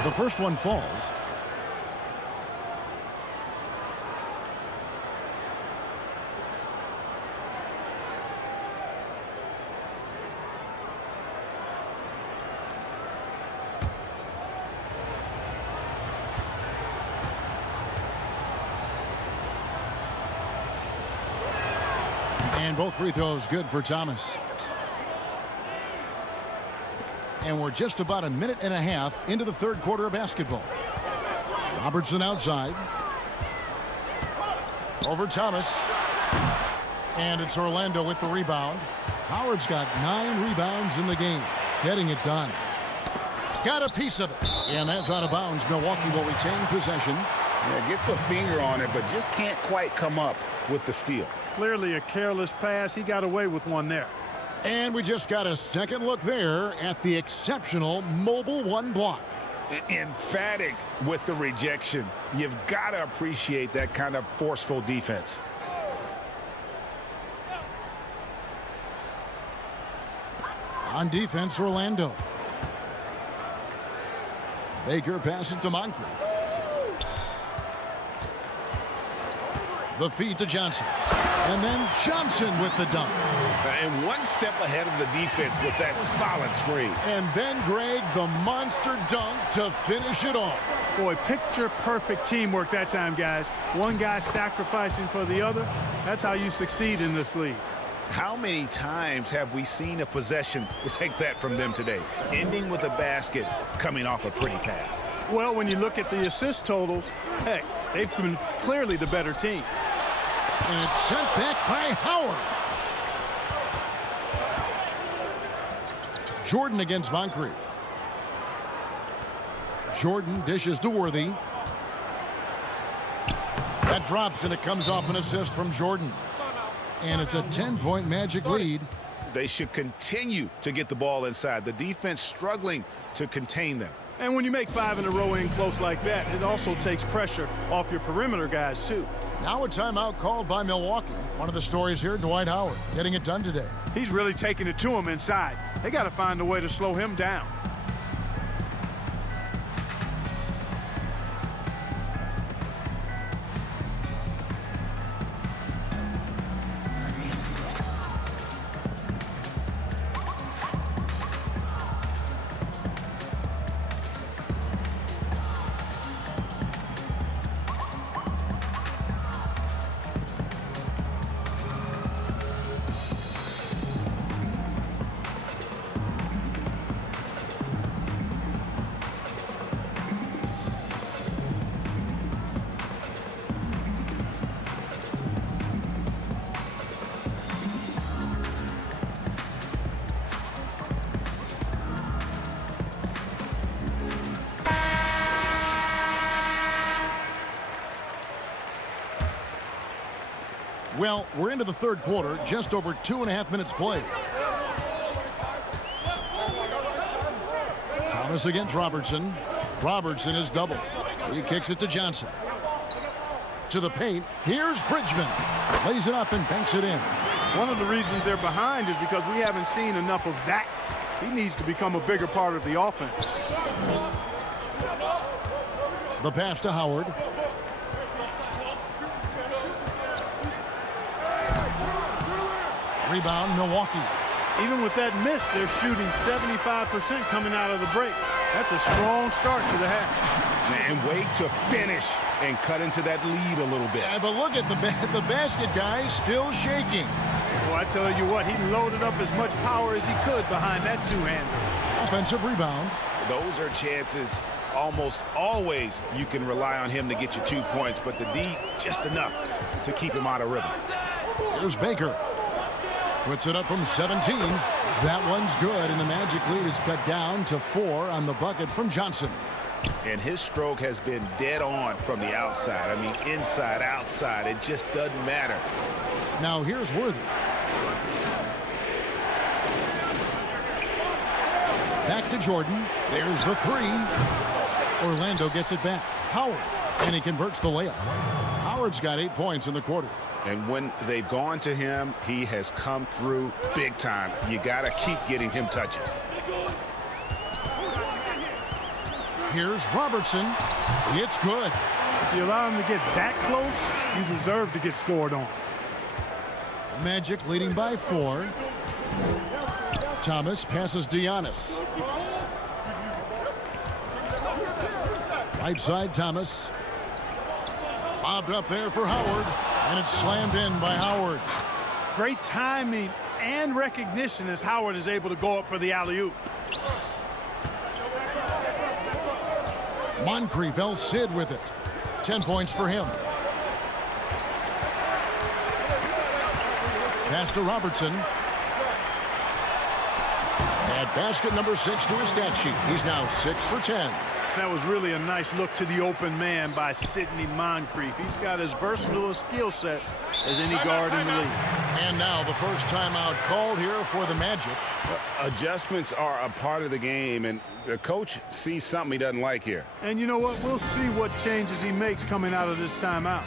The first one falls. And both free throws good for Thomas. And we're just about a minute and a half into the third quarter of basketball. Robertson outside. Over Thomas. And it's Orlando with the rebound. Howard's got 9 rebounds in the game. Getting it done. Got a piece of it. And that's out of bounds. Milwaukee will retain possession. Yeah, gets a finger on it, but just can't quite come up with the steal. Clearly a careless pass. He got away with one there. And we just got a second look there at the exceptional mobile 1 block. Emphatic with the rejection. You've got to appreciate that kind of forceful defense. On defense, Orlando. Baker passes to Moncrief. The feed to Johnson. And then Johnson with the dunk. And one step ahead of the defense with that solid screen. And then, Greg, the monster dunk to finish it off. Boy, picture-perfect teamwork that time, guys. One guy sacrificing for the other. That's how you succeed in this league. How many times have we seen a possession like that from them today? Ending with a basket, coming off a pretty pass. Well, when you look at the assist totals, heck, they've been clearly the better team. And it's sent back by Howard. Jordan against Moncrief. Jordan dishes to Worthy. That drops, and it comes off an assist from Jordan. And it's a 10-point Magic lead. They should continue to get the ball inside. The defense struggling to contain them. And when you make 5 in a row in close like that, it also takes pressure off your perimeter guys, too. Now a timeout called by Milwaukee. One of the stories here, Dwight Howard getting it done today. He's really taking it to him inside. They got to find a way to slow him down. Well, we're into the third quarter, just over 2.5 minutes played. Thomas against Robertson. Robertson is double. He kicks it to Johnson. To the paint. Here's Bridgman. Lays it up and banks it in. One of the reasons they're behind is because we haven't seen enough of that. He needs to become a bigger part of the offense. The pass to Howard. Rebound, Milwaukee. Even with that miss, they're shooting 75% coming out of the break. That's a strong start to the half. And wait to finish and cut into that lead a little bit. Yeah, but look at the basket guy still shaking. Well, I tell you what, he loaded up as much power as he could behind that two-hander. Offensive rebound. Those are chances almost always you can rely on him to get you 2 points, but the D just enough to keep him out of rhythm. Here's Baker. Puts it up from 17. That one's good, and the Magic lead is cut down to 4 on the bucket from Johnson. And his stroke has been dead on from the outside. I mean, inside, outside, it just doesn't matter. Now here's Worthy. Back to Jordan. There's the 3. Orlando gets it back. Howard, and he converts the layup. Howard's got 8 points in the quarter. And when they've gone to him, he has come through big time. You got to keep getting him touches. Here's Robertson. It's good. If you allow him to get that close, you deserve to get scored on. Magic leading by 4. Thomas passes Giannis. Right side, Thomas. Lobbed up there for Howard, and it's slammed in by Howard. Great timing and recognition as Howard is able to go up for the alley-oop. Moncrief El-Cid with it. 10 points for him. Pass to Robertson. At basket number 6 to his stat sheet. He's now 6 for 10. That was really a nice look to the open man by Sidney Moncrief. He's got as versatile a skill set as any guard in the league. And now the first timeout called here for the Magic. Adjustments are a part of the game, and the coach sees something he doesn't like here. And you know what? We'll see what changes he makes coming out of this timeout.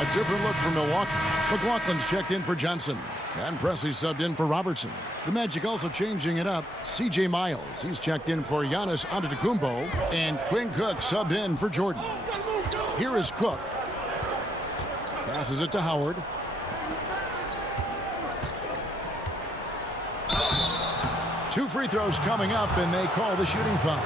A different look for Milwaukee. McLaughlin's checked in for Johnson. And Presley subbed in for Robertson. The Magic also changing it up. C.J. Miles. He's checked in for Giannis Antetokounmpo. And Quinn Cook subbed in for Jordan. Here is Cook. Passes it to Howard. Two free throws coming up, and they call the shooting foul.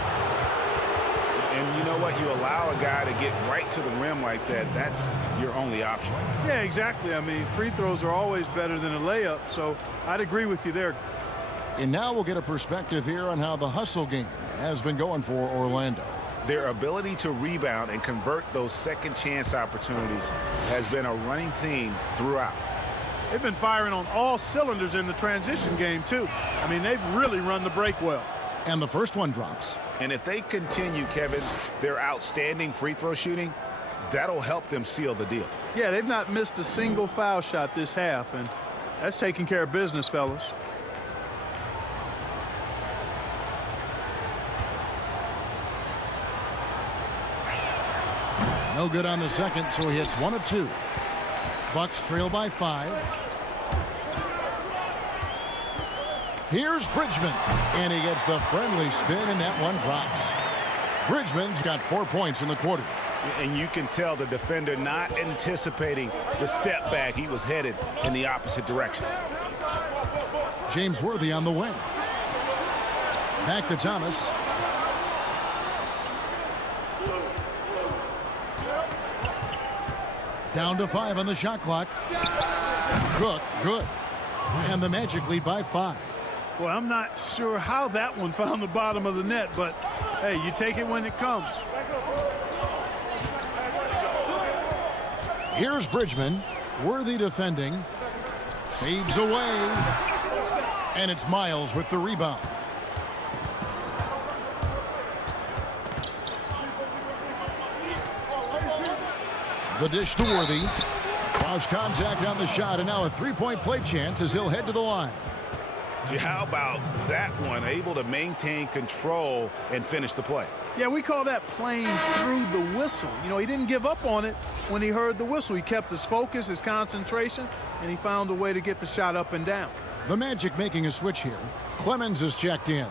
And you know what? You allow a guy to get right to the rim like that, that's your only option. Yeah, exactly. I mean, free throws are always better than a layup, so I'd agree with you there. And now we'll get a perspective here on how the hustle game has been going for Orlando. Their ability to rebound and convert those second chance opportunities has been a running theme throughout. They've been firing on all cylinders in the transition game, too. I mean, they've really run the break well. And the first one drops. And if they continue, Kevin, their outstanding free throw shooting, that'll help them seal the deal. Yeah, they've not missed a single foul shot this half, and that's taking care of business, fellas. No good on the second, so he hits 1 of 2. Bucks trail by 5. Here's Bridgman, and he gets the friendly spin, and that one drops. Bridgman's got 4 points in the quarter. And you can tell the defender not anticipating the step back. He was headed in the opposite direction. James Worthy on the wing. Back to Thomas. Down to 5 on the shot clock. Cook, good. And the Magic lead by 5. Well, I'm not sure how that one found the bottom of the net, but hey, you take it when it comes. Here's Bridgman. Worthy defending. Fades away. And it's Miles with the rebound. The dish to Worthy. Lost contact on the shot, and now a three-point play chance as he'll head to the line. Yeah, how about that one? Able to maintain control and finish the play. Yeah, we call that playing through the whistle. You know, he didn't give up on it when he heard the whistle. He kept his focus, his concentration, and he found a way to get the shot up and down. The Magic making a switch here. Clemens is checked in.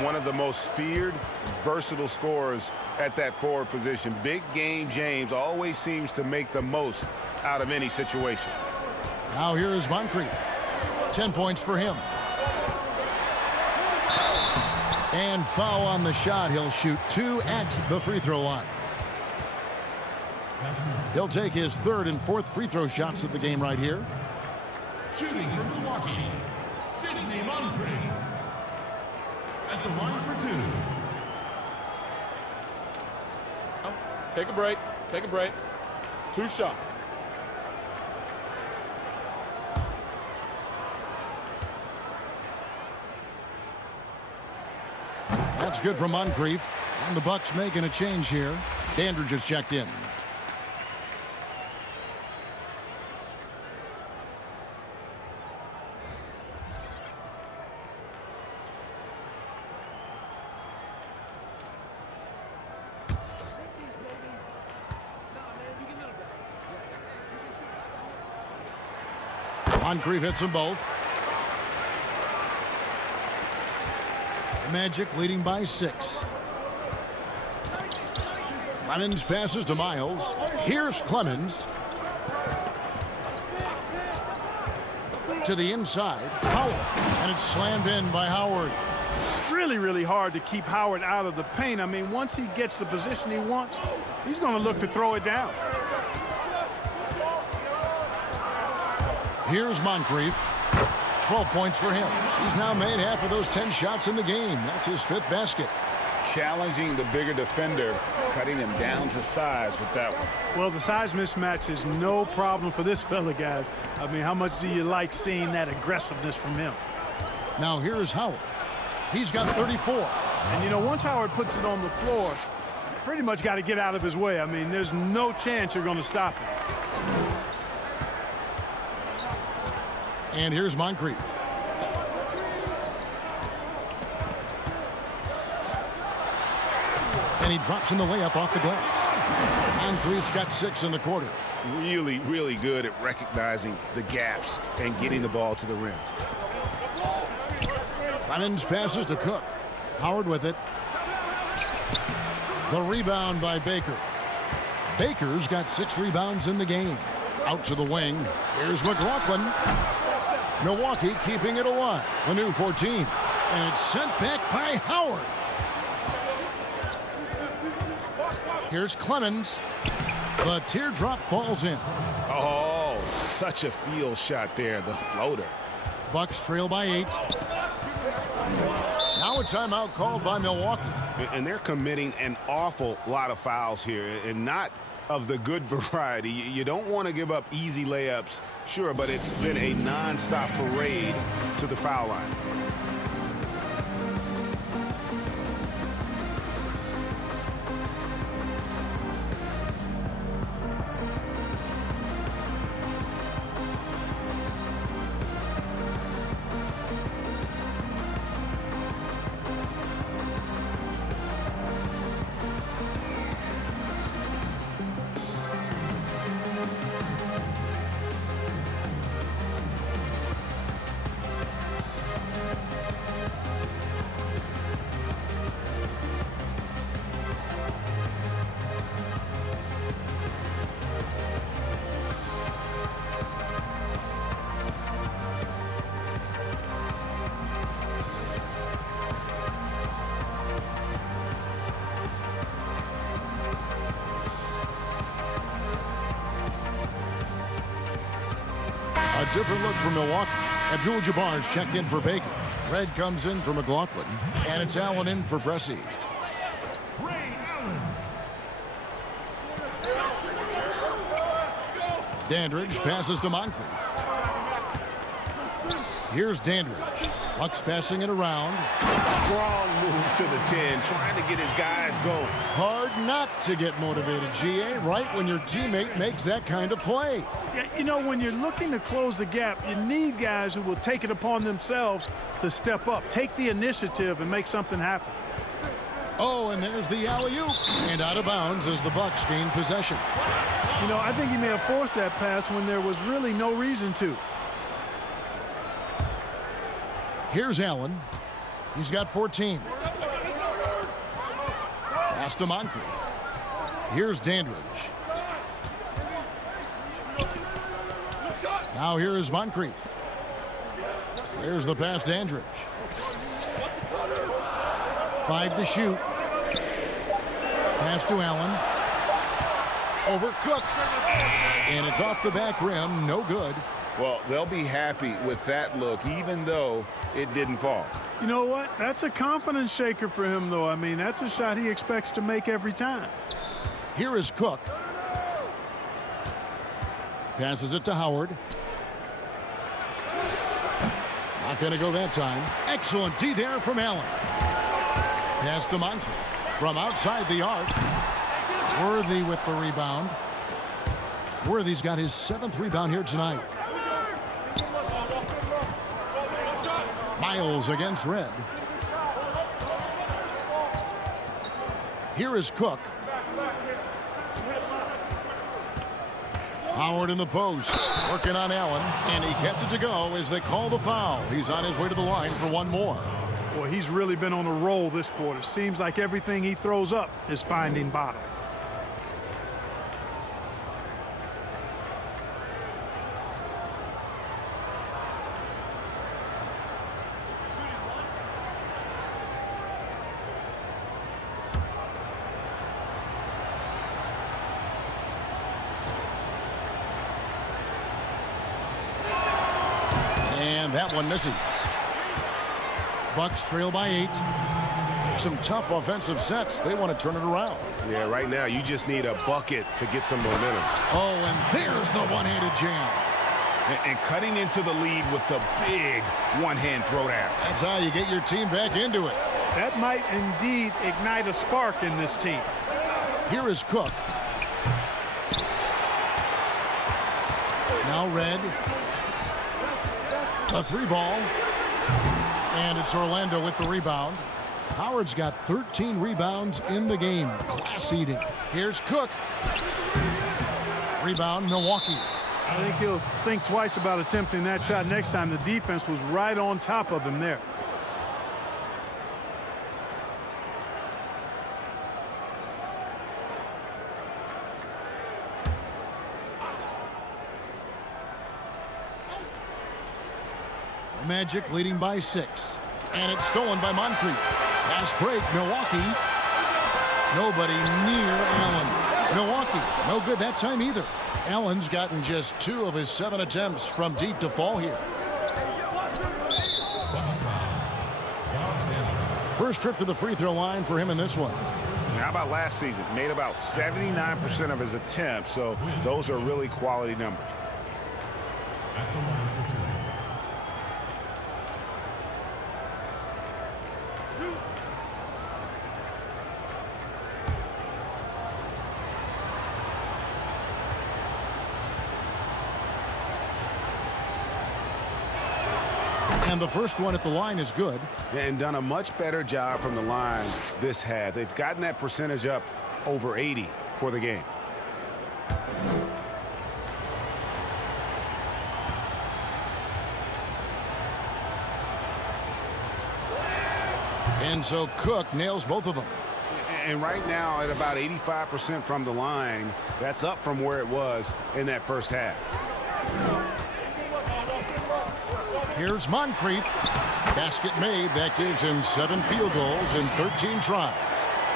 One of the most feared, versatile scorers at that forward position. Big game James always seems to make the most out of any situation. Now here is Moncrief. 10 points for him. And foul on the shot. He'll shoot 2 at the free throw line. He'll take his 3rd and 4th free throw shots of the game right here. Shooting for Milwaukee, Sidney Moncrief. At the line for 2. Take a break. Take a break. 2 shots. That's good from Moncrief. And the Bucks making a change here. Dandridge is checked in. Moncrief hits them both. Magic leading by 6. Clemens passes to Miles. Here's Clemens. To the inside. Howard. And it's slammed in by Howard. It's really, really hard to keep Howard out of the paint. I mean, once he gets the position he wants, he's going to look to throw it down. Here's Moncrief. 12 points for him. He's now made half of those 10 shots in the game. That's his 5th basket. Challenging the bigger defender, cutting him down to size with that one. Well, the size mismatch is no problem for this fella, guy. I mean, how much do you like seeing that aggressiveness from him? Now here's Howard. He's got 34. And, you know, once Howard puts it on the floor, you pretty much got to get out of his way. I mean, there's no chance you're going to stop him. And here's Moncrief. And he drops in the layup off the glass. Moncrief's got 6 in the quarter. Really, really good at recognizing the gaps and getting the ball to the rim. Clemens passes to Cook. Howard with it. The rebound by Baker. Baker's got 6 rebounds in the game. Out to the wing. Here's McLaughlin. Milwaukee keeping it alive. The new 14. And it's sent back by Howard. Here's Clemens. The teardrop falls in. Oh, such a field shot there, the floater. Bucks trail by 8. Now a timeout called by Milwaukee. And they're committing an awful lot of fouls here, and not of the good variety. You don't want to give up easy layups, sure, but it's been a non-stop parade to the foul line. A different look for Milwaukee. Abdul-Jabbar's checked in for Baker. Red comes in for McLaughlin. And it's Allen in for Pressey. Dandridge passes to Moncrief. Here's Dandridge. Bucks passing it around. Strong move to the 10, trying to get his guys going. Hard not to get motivated, GA, right when your teammate makes that kind of play. Yeah, you know, when you're looking to close the gap, you need guys who will take it upon themselves to step up, take the initiative, and make something happen. Oh, and there's the alley-oop. And out of bounds as the Bucks gain possession. You know, I think he may have forced that pass when there was really no reason to. Here's Allen. He's got 14. Pass to Moncrief. Here's Dandridge. Now here is Moncrief. There's the pass, Dandridge. 5 to shoot. Pass to Allen. Over Cook. And it's off the back rim. No good. Well, they'll be happy with that look, even though it didn't fall. You know what? That's a confidence shaker for him, though. I mean, that's a shot he expects to make every time. Here is Cook. Passes it to Howard. Not going to go that time. Excellent D there from Allen. Pass to Moncrief from outside the arc. Worthy with the rebound. Worthy's got his 7th rebound here tonight. Miles against Red. Here is Cook. Howard in the post, working on Allen, and he gets it to go as they call the foul. He's on his way to the line for one more. Boy, he's really been on a roll this quarter. Seems like everything he throws up is finding bottom. And that one misses. Bucks trail by 8. Some tough offensive sets. They want to turn it around. Yeah, right now you just need a bucket to get some momentum. Oh, and there's the one-handed jam. And cutting into the lead with the big one-hand throwdown. That's how you get your team back into it. That might indeed ignite a spark in this team. Here is Cook. Now Red. A 3-ball. And it's Orlando with the rebound. Howard's got 13 rebounds in the game. Class eating. Here's Cook. Rebound, Milwaukee. I think he'll think twice about attempting that shot next time. The defense was right on top of him there. Magic leading by 6. And it's stolen by Moncrief. Fast break, Milwaukee. Nobody near Allen. Milwaukee, no good that time either. Allen's gotten just 2 of his 7 attempts from deep to fall here. First trip to the free throw line for him in this one. How about last season? Made about 79% of his attempts, so those are really quality numbers. And the first one at the line is good. And done a much better job from the line this half. They've gotten that percentage up over 80 for the game. And so Cook nails both of them. And right now at about 85% from the line, that's up from where it was in that first half. Here's Moncrief. Basket made. That gives him 7 field goals in 13 tries.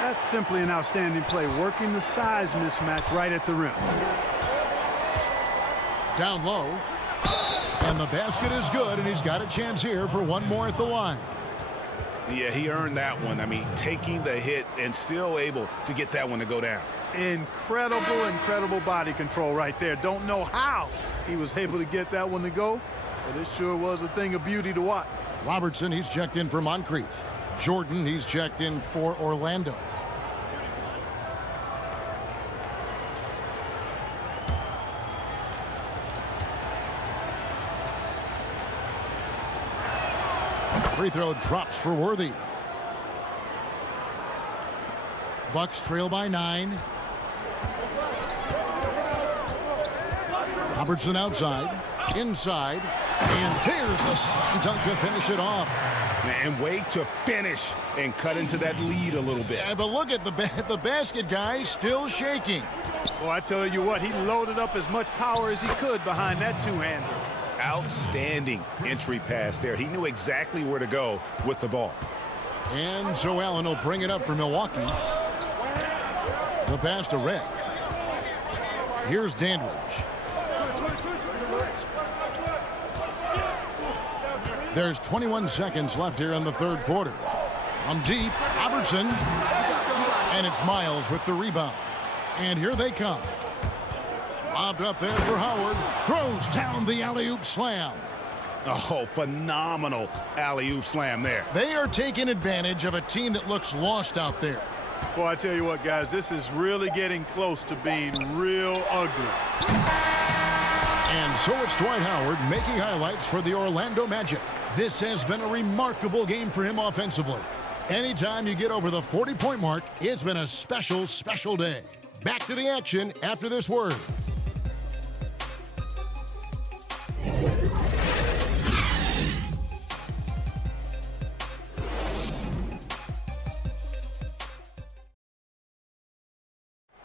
That's simply an outstanding play, working the size mismatch right at the rim. Down low. And the basket is good, and he's got a chance here for one more at the line. Yeah, he earned that one. I mean, taking the hit and still able to get that one to go down. Incredible body control right there. Don't know how he was able to get that one to go, but it sure was a thing of beauty to watch. Robertson, he's checked in for Moncrief. Jordan, he's checked in for Orlando. Free throw drops for Worthy. Bucks trail by 9. Robertson outside, inside, and there's the slam dunk to finish it off. And way to finish and cut into that lead a little bit. Yeah, but look at the basket guy still shaking. Well, I tell you what, he loaded up as much power as he could behind that two-hander. Outstanding entry pass there. He knew exactly where to go with the ball. And Joe Allen will bring it up for Milwaukee. The pass to Red. Here's Dandridge. There's 21 seconds left here in the third quarter. On deep, Robertson. And it's Miles with the rebound. And here they come. Lobbed up there for Howard. Throws down the alley-oop slam. Oh, phenomenal alley-oop slam there. They are taking advantage of a team that looks lost out there. Well, I tell you what, guys, this is really getting close to being real ugly. And so it's Dwight Howard making highlights for the Orlando Magic. This has been a remarkable game for him offensively. Anytime you get over the 40-point mark, it's been a special, special day. Back to the action after this word.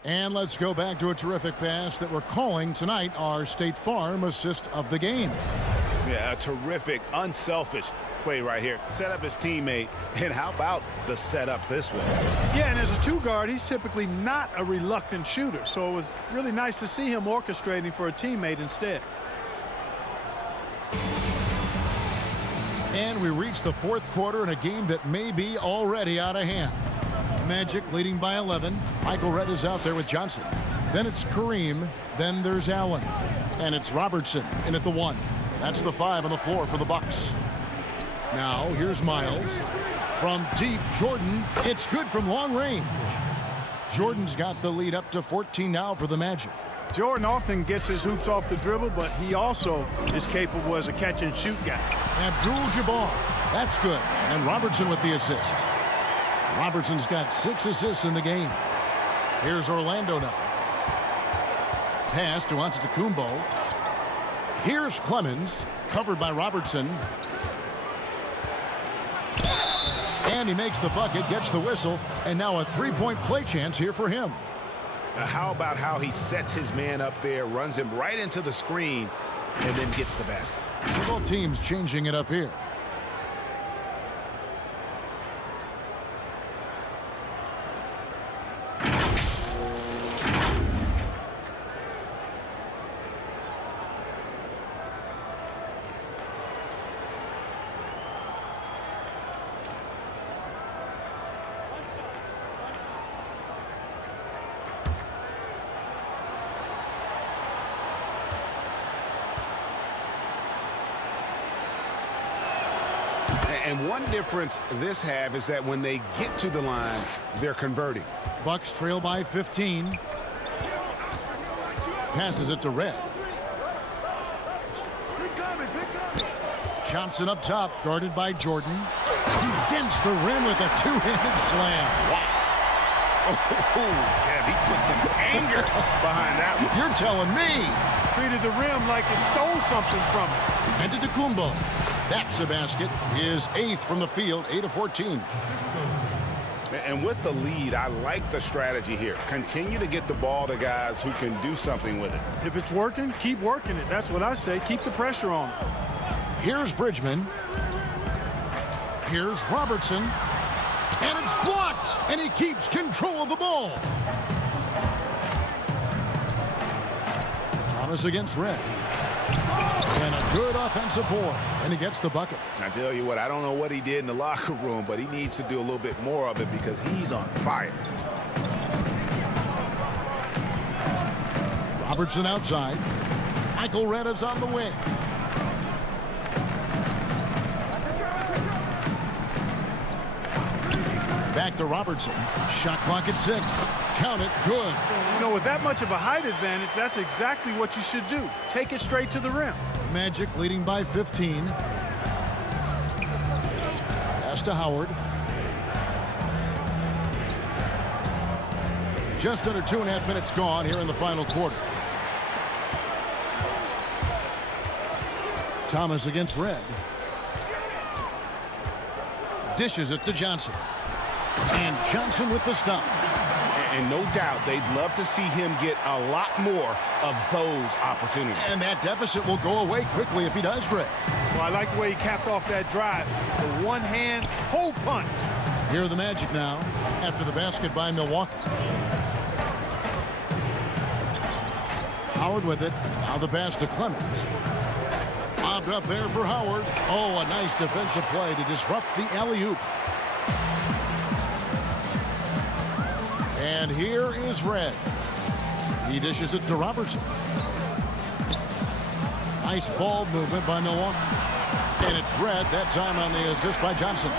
And let's go back to a terrific pass that we're calling tonight our State Farm assist of the game. Yeah, a terrific, unselfish play right here. Set up his teammate, and how about the setup this way? Yeah, and as a two-guard, he's typically not a reluctant shooter, so it was really nice to see him orchestrating for a teammate instead. And we reach the fourth quarter in a game that may be already out of hand. Magic leading by 11. Michael Redd is out there with Johnson. Then it's Kareem. Then there's Allen. And it's Robertson in at the 1. That's the 5 on the floor for the Bucks. Now here's Miles. From deep, Jordan. It's good from long range. Jordan's got the lead up to 14 now for the Magic. Jordan often gets his hoops off the dribble, but he also is capable as a catch-and-shoot guy. Abdul-Jabbar. That's good. And Robertson with the assist. Robertson's got 6 assists in the game. Here's Orlando now. Pass to Antetokounmpo. Here's Clemens, covered by Robertson. And he makes the bucket, gets the whistle, and now a three-point play chance here for him. Now, how about how he sets his man up there, runs him right into the screen, and then gets the basket. So both teams changing it up here. And one difference this half is that when they get to the line, they're converting. Bucks trail by 15. Passes it to Red. Johnson up top, guarded by Jordan. He dents the rim with a two-handed slam. Wow. Oh, yeah, he put some anger behind that one. You're telling me. Treated the rim like it stole something from him. Antetokounmpo. That's a basket. His 8th from the field, 8 of 14. And with the lead, I like the strategy here. Continue to get the ball to guys who can do something with it. If it's working, keep working it. That's what I say. Keep the pressure on him. Here's Bridgman. Here's Robertson. And it's blocked. And he keeps control of the ball. Thomas against Red. And a good offensive board, and he gets the bucket. I tell you what, I don't know what he did in the locker room, but he needs to do a little bit more of it because he's on fire. Robertson outside. Michael Redd is on the wing. Back to Robertson. Shot clock at 6. Count it. Good. You know, with that much of a height advantage, that's exactly what you should do. Take it straight to the rim. Magic leading by 15. Pass to Howard. Just under 2.5 minutes gone here in the final quarter. Thomas against Redd. Dishes it to Johnson. And Johnson with the stop. And no doubt they'd love to see him get a lot more of those opportunities. And that deficit will go away quickly if he does, Greg. Well, I like the way he capped off that drive. The one-hand hole punch. Here are the Magic now after the basket by Milwaukee. Howard with it. Now the pass to Clemens. Lobbed up there for Howard. Oh, a nice defensive play to disrupt the alley-oop. And here is Redd. He dishes it to Robertson. Nice ball movement by Milwaukee. And it's Redd, that time on the assist by Johnson.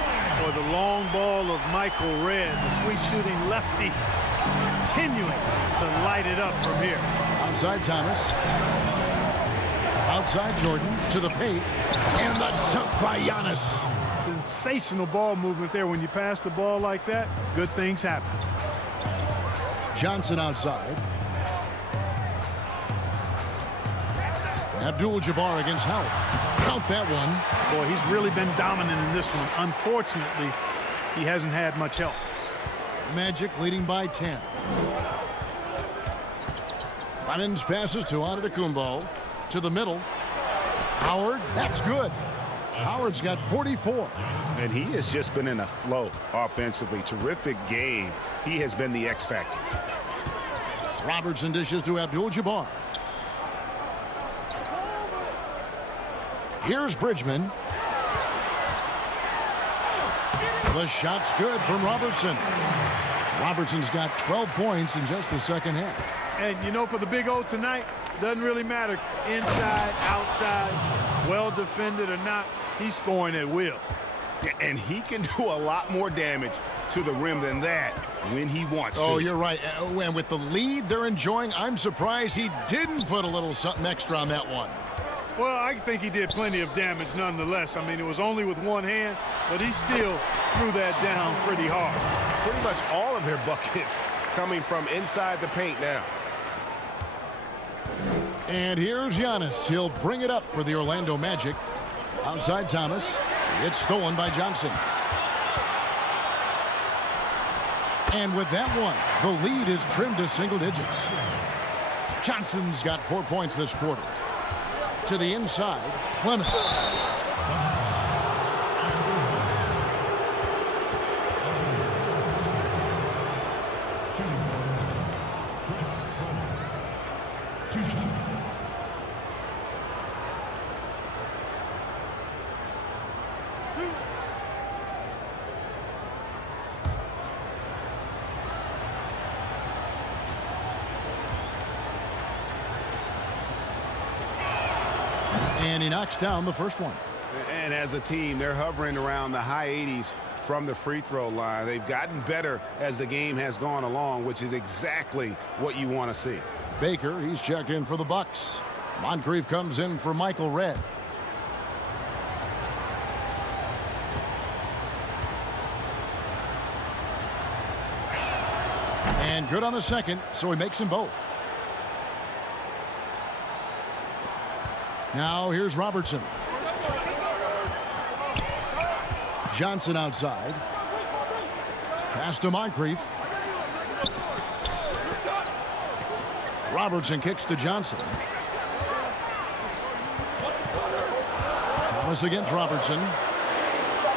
For the long ball of Michael Redd, the sweet shooting lefty, continuing to light it up from here. Outside Thomas. Outside Jordan to the paint. And the dunk by Giannis. Sensational ball movement there. When you pass the ball like that, good things happen. Johnson outside. Abdul-Jabbar against Howard. Count that one. Boy, he's really been dominant in this one. Unfortunately, he hasn't had much help. Magic leading by 10. Clemens passes to Antetokounmpo. To the middle. Howard, that's good. Howard's got 44. And he has just been in a flow offensively. Terrific game. He has been the X factor. Robertson dishes to Abdul-Jabbar. Here's Bridgman. The shot's good from Robertson. Robertson's got 12 points in just the second half. And, you know, for the Big O tonight, doesn't really matter. Inside, outside, well defended or not, he's scoring at will. And he can do a lot more damage to the rim than that when he wants to. Oh, you're right. And with the lead they're enjoying, I'm surprised he didn't put a little something extra on that one. Well, I think he did plenty of damage nonetheless. I mean, it was only with one hand, but he still threw that down pretty hard. Pretty much all of their buckets coming from inside the paint now. And here's Giannis. He'll bring it up for the Orlando Magic. Outside Thomas. It's stolen by Johnson. And with that one, the lead is trimmed to single digits. Johnson's got 4 points this quarter. To the inside, Clemens. And he knocks down the first one. And as a team, they're hovering around the high 80s from the free throw line. They've gotten better as the game has gone along, which is exactly what you want to see. Baker, he's checked in for the Bucks. Moncrief comes in for Michael Redd. And good on the second, so he makes them both. Now here's Robertson. Johnson outside. Pass to Moncrief. Robertson kicks to Johnson. Thomas against Robertson.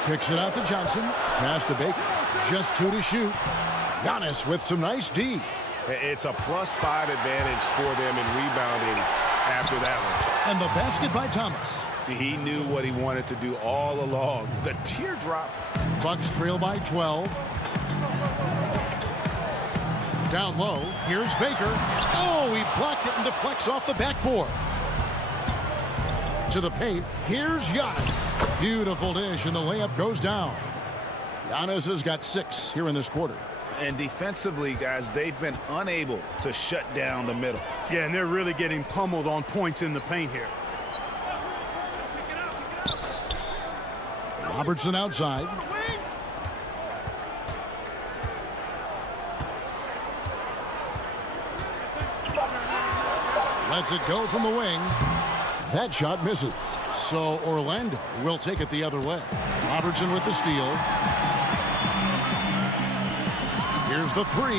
Kicks it out to Johnson. Pass to Baker. Just 2 to shoot. Giannis with some nice D. It's a +5 advantage for them in rebounding after that one. And the basket by Thomas. He knew what he wanted to do all along. The teardrop. Bucks trail by 12. Down low, here's Baker. Oh, he blocked it and deflects off the backboard. To the paint, here's Giannis. Beautiful dish, and the layup goes down. Giannis has got 6 here in this quarter. And defensively, guys, they've been unable to shut down the middle. Yeah, and they're really getting pummeled on points in the paint here. Robertson outside. Lets it go from the wing. That shot misses. So Orlando will take it the other way. Robertson with the steal. Here's the 3.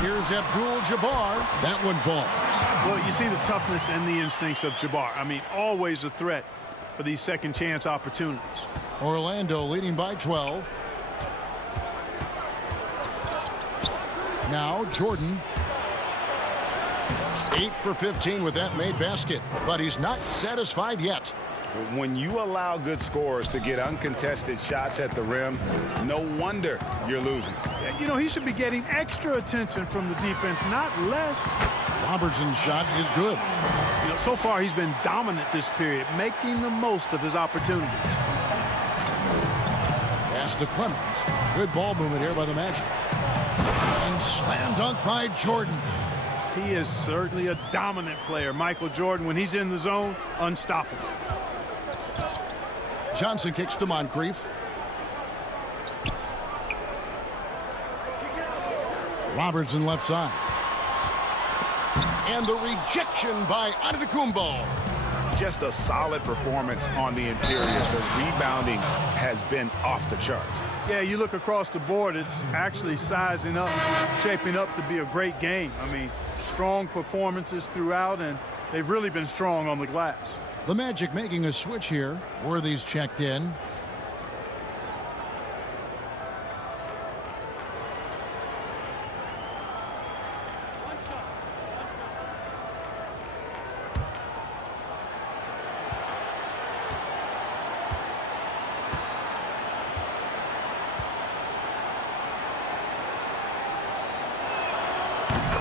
Here's Abdul-Jabbar. That one falls. Well, you see the toughness and the instincts of Jabbar. I mean, always a threat for these second chance opportunities. Orlando leading by 12. Now Jordan. 8 for 15 with that made basket, but he's not satisfied yet. When you allow good scorers to get uncontested shots at the rim, no wonder you're losing. You know, he should be getting extra attention from the defense, not less. Robertson's shot is good. You know, so far he's been dominant this period, making the most of his opportunities. Pass to Clemens. Good ball movement here by the Magic. And slam dunk by Jordan. He is certainly a dominant player. Michael Jordan, when he's in the zone, unstoppable. Johnson kicks to Moncrief. Robertson left side. And the rejection by Antetokounmpo. Just a solid performance on the interior. The rebounding has been off the charts. Yeah, you look across the board, it's actually sizing up, shaping up to be a great game. I mean, strong performances throughout, and they've really been strong on the glass. The Magic making a switch here. Worthy's checked in.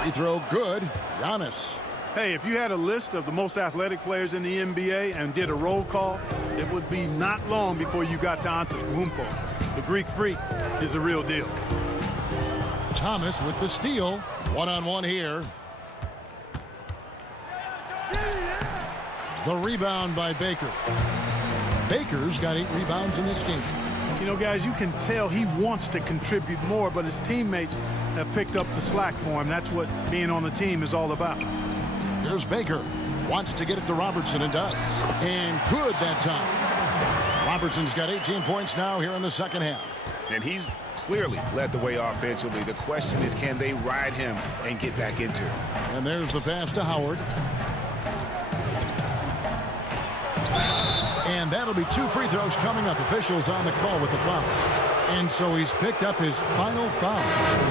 Free throw good. Giannis. Hey, if you had a list of the most athletic players in the NBA and did a roll call, it would be not long before you got to Antetokounmpo. The Greek Freak is the real deal. Thomas with the steal. One-on-one here. The rebound by Baker. Baker's got 8 rebounds in this game. You know, guys, you can tell he wants to contribute more, but his teammates have picked up the slack for him. That's what being on the team is all about. There's Baker. Wants to get it to Robertson and does. And good that time. Robertson's got 18 points now here in the second half. And he's clearly led the way offensively. The question is, can they ride him and get back into it? And there's the pass to Howard. And that'll be 2 free throws coming up. Officials on the call with the foul. And so he's picked up his final foul.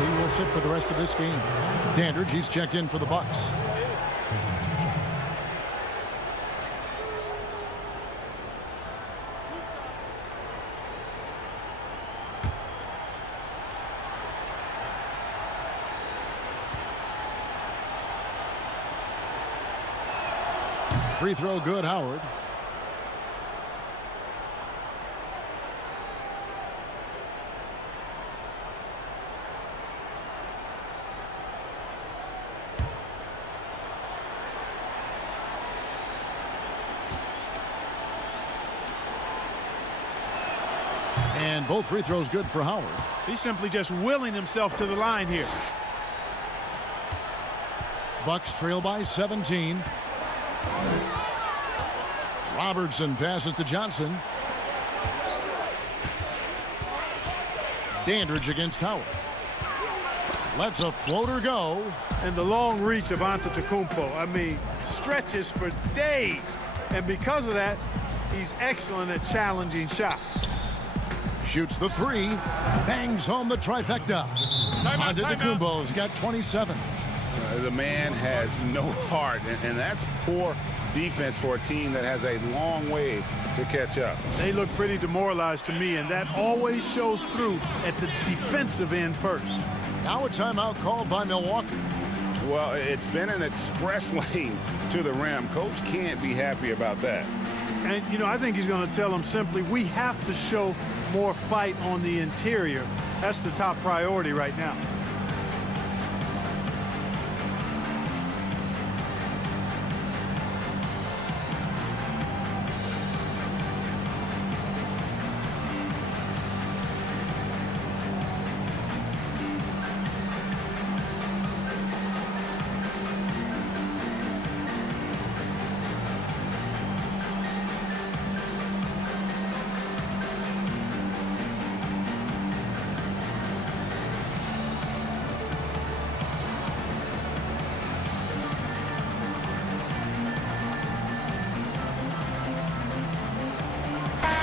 He will sit for the rest of this game. Dandridge, he's checked in for the Bucks. Free throw good, Howard. And both free throws good for Howard. He's simply just willing himself to the line here. Bucks trail by 17. Robertson passes to Johnson. Dandridge against Howard. Lets a floater go. And the long reach of Antetokounmpo, I mean, stretches for days. And because of that, he's excellent at challenging shots. Shoots the 3. Bangs home the trifecta. Antetokounmpo's got 27. The man has no heart, and that's poor defense for a team that has a long way to catch up. They look pretty demoralized to me, and that always shows through at the defensive end first. Now a timeout called by Milwaukee. Well, it's been an express lane to the rim. Coach can't be happy about that. And, you know, I think he's going to tell them simply, we have to show more fight on the interior. That's the top priority right now.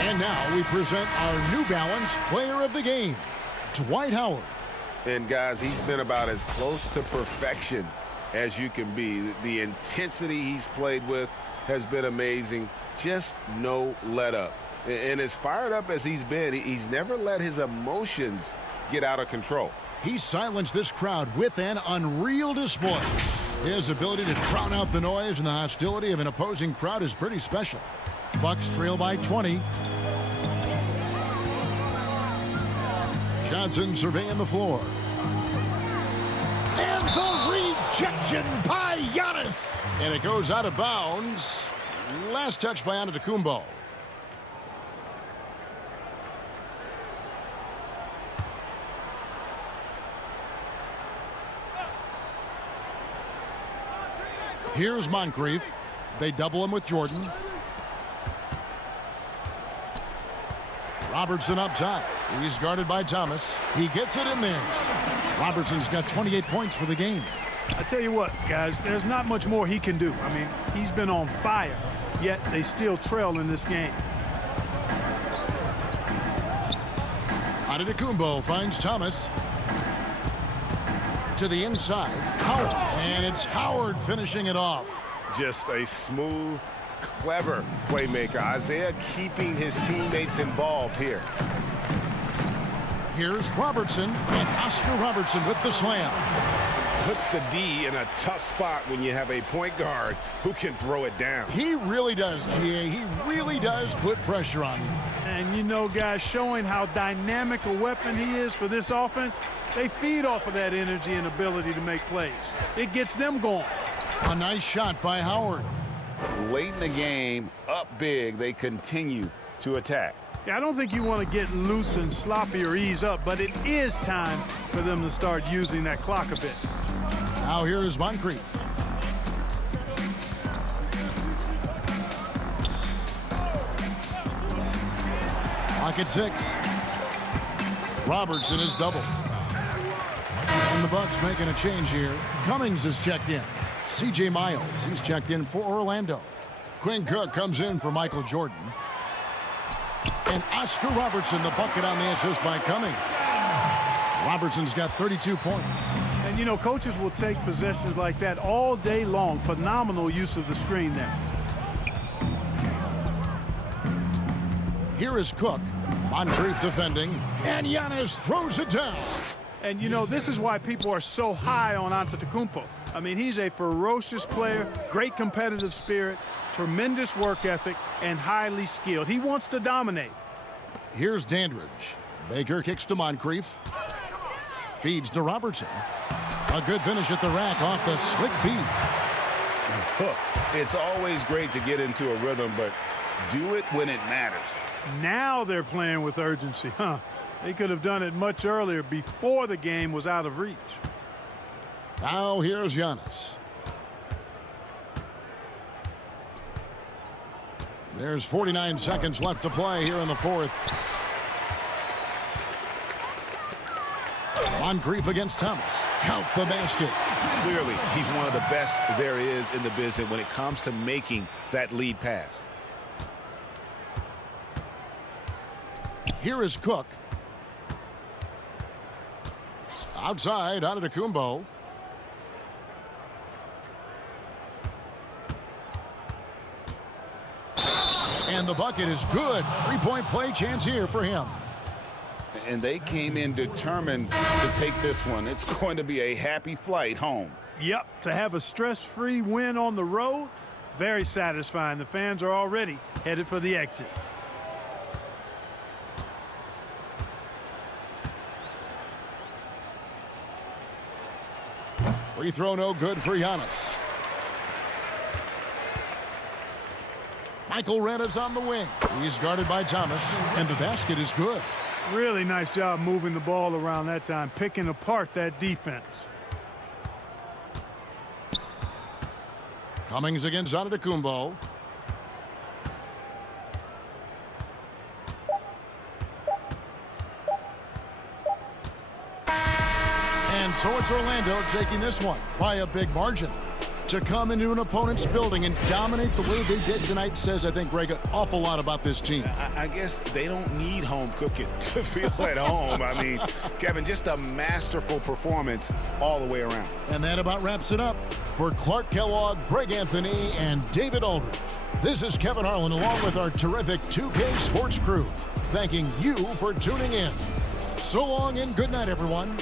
And now we present our New Balance Player of the Game, Dwight Howard. And guys, he's been about as close to perfection as you can be. The intensity he's played with has been amazing. Just no let up. And as fired up as he's been, he's never let his emotions get out of control. He silenced this crowd with an unreal display. His ability to drown out the noise and the hostility of an opposing crowd is pretty special. Bucks trail by 20. Johnson surveying the floor. And the rejection by Giannis. And it goes out of bounds. Last touch by Antetokounmpo. Here's Moncrief. They double him with Jordan. Robertson up top. He's guarded by Thomas. He gets it in there. Robertson's got 28 points for the game. I tell you what, guys, there's not much more he can do. I mean, he's been on fire, yet they still trail in this game. Antetokounmpo finds Thomas. To the inside. Howard. And it's Howard finishing it off. Just a smooth, clever playmaker. Isaiah keeping his teammates involved here. Here's Robertson, and Oscar Robertson with the slam. Puts the D in a tough spot when you have a point guard who can throw it down. He really does, GA. He really does put pressure on him. And, you know, guys, showing how dynamic a weapon he is for this offense, they feed off of that energy and ability to make plays. It gets them going. A nice shot by Howard. Late in the game, up big, they continue to attack. Yeah, I don't think you want to get loose and sloppy or ease up, but it is time for them to start using that clock a bit. Now here's Moncrief. Clock at 6. Robertson is doubled. And the Bucks making a change here. Cummings is checked in. C.J. Miles, he's checked in for Orlando. Quinn Cook comes in for Michael Jordan. And Oscar Robertson, the bucket on the assist by Cummings. Robertson's got 32 points. And, you know, coaches will take possessions like that all day long. Phenomenal use of the screen there. Here is Cook. Moncrief defending. And Giannis throws it down. And, you know, this is why people are so high on Antetokounmpo. I mean, he's a ferocious player, great competitive spirit, tremendous work ethic, and highly skilled. He wants to dominate. Here's Dandridge. Baker kicks to Moncrief. Feeds to Robertson. A good finish at the rack off the slick feed. It's always great to get into a rhythm, but do it when it matters. Now they're playing with urgency, huh? They could have done it much earlier before the game was out of reach. Now here's Giannis. There's 49 seconds left to play here in the fourth. Moncrief against Thomas. Count the basket. Clearly, he's one of the best there is in the business when it comes to making that lead pass. Here is Cook. Outside, Antetokounmpo. the bucket is good. Three-point play chance here for him. And they came in determined to take this one. It's going to be a happy flight home. Yep, to have a stress-free win on the road, very satisfying. The fans are already headed for the exits. Free throw no good for Giannis. Michael Rena's on the wing. He's guarded by Thomas, and the basket is good. Really nice job moving the ball around that time, picking apart that defense. Cummings against Antetokounmpo. And so it's Orlando taking this one by a big margin. To come into an opponent's building and dominate the way they did tonight says, I think, Greg, an awful lot about this team. I guess they don't need home cooking to feel at home. I mean, Kevin, just a masterful performance all the way around. And that about wraps it up. For Clark Kellogg, Greg Anthony, and David Aldridge, this is Kevin Harlan along with our terrific 2K Sports crew, thanking you for tuning in. So long and good night, everyone.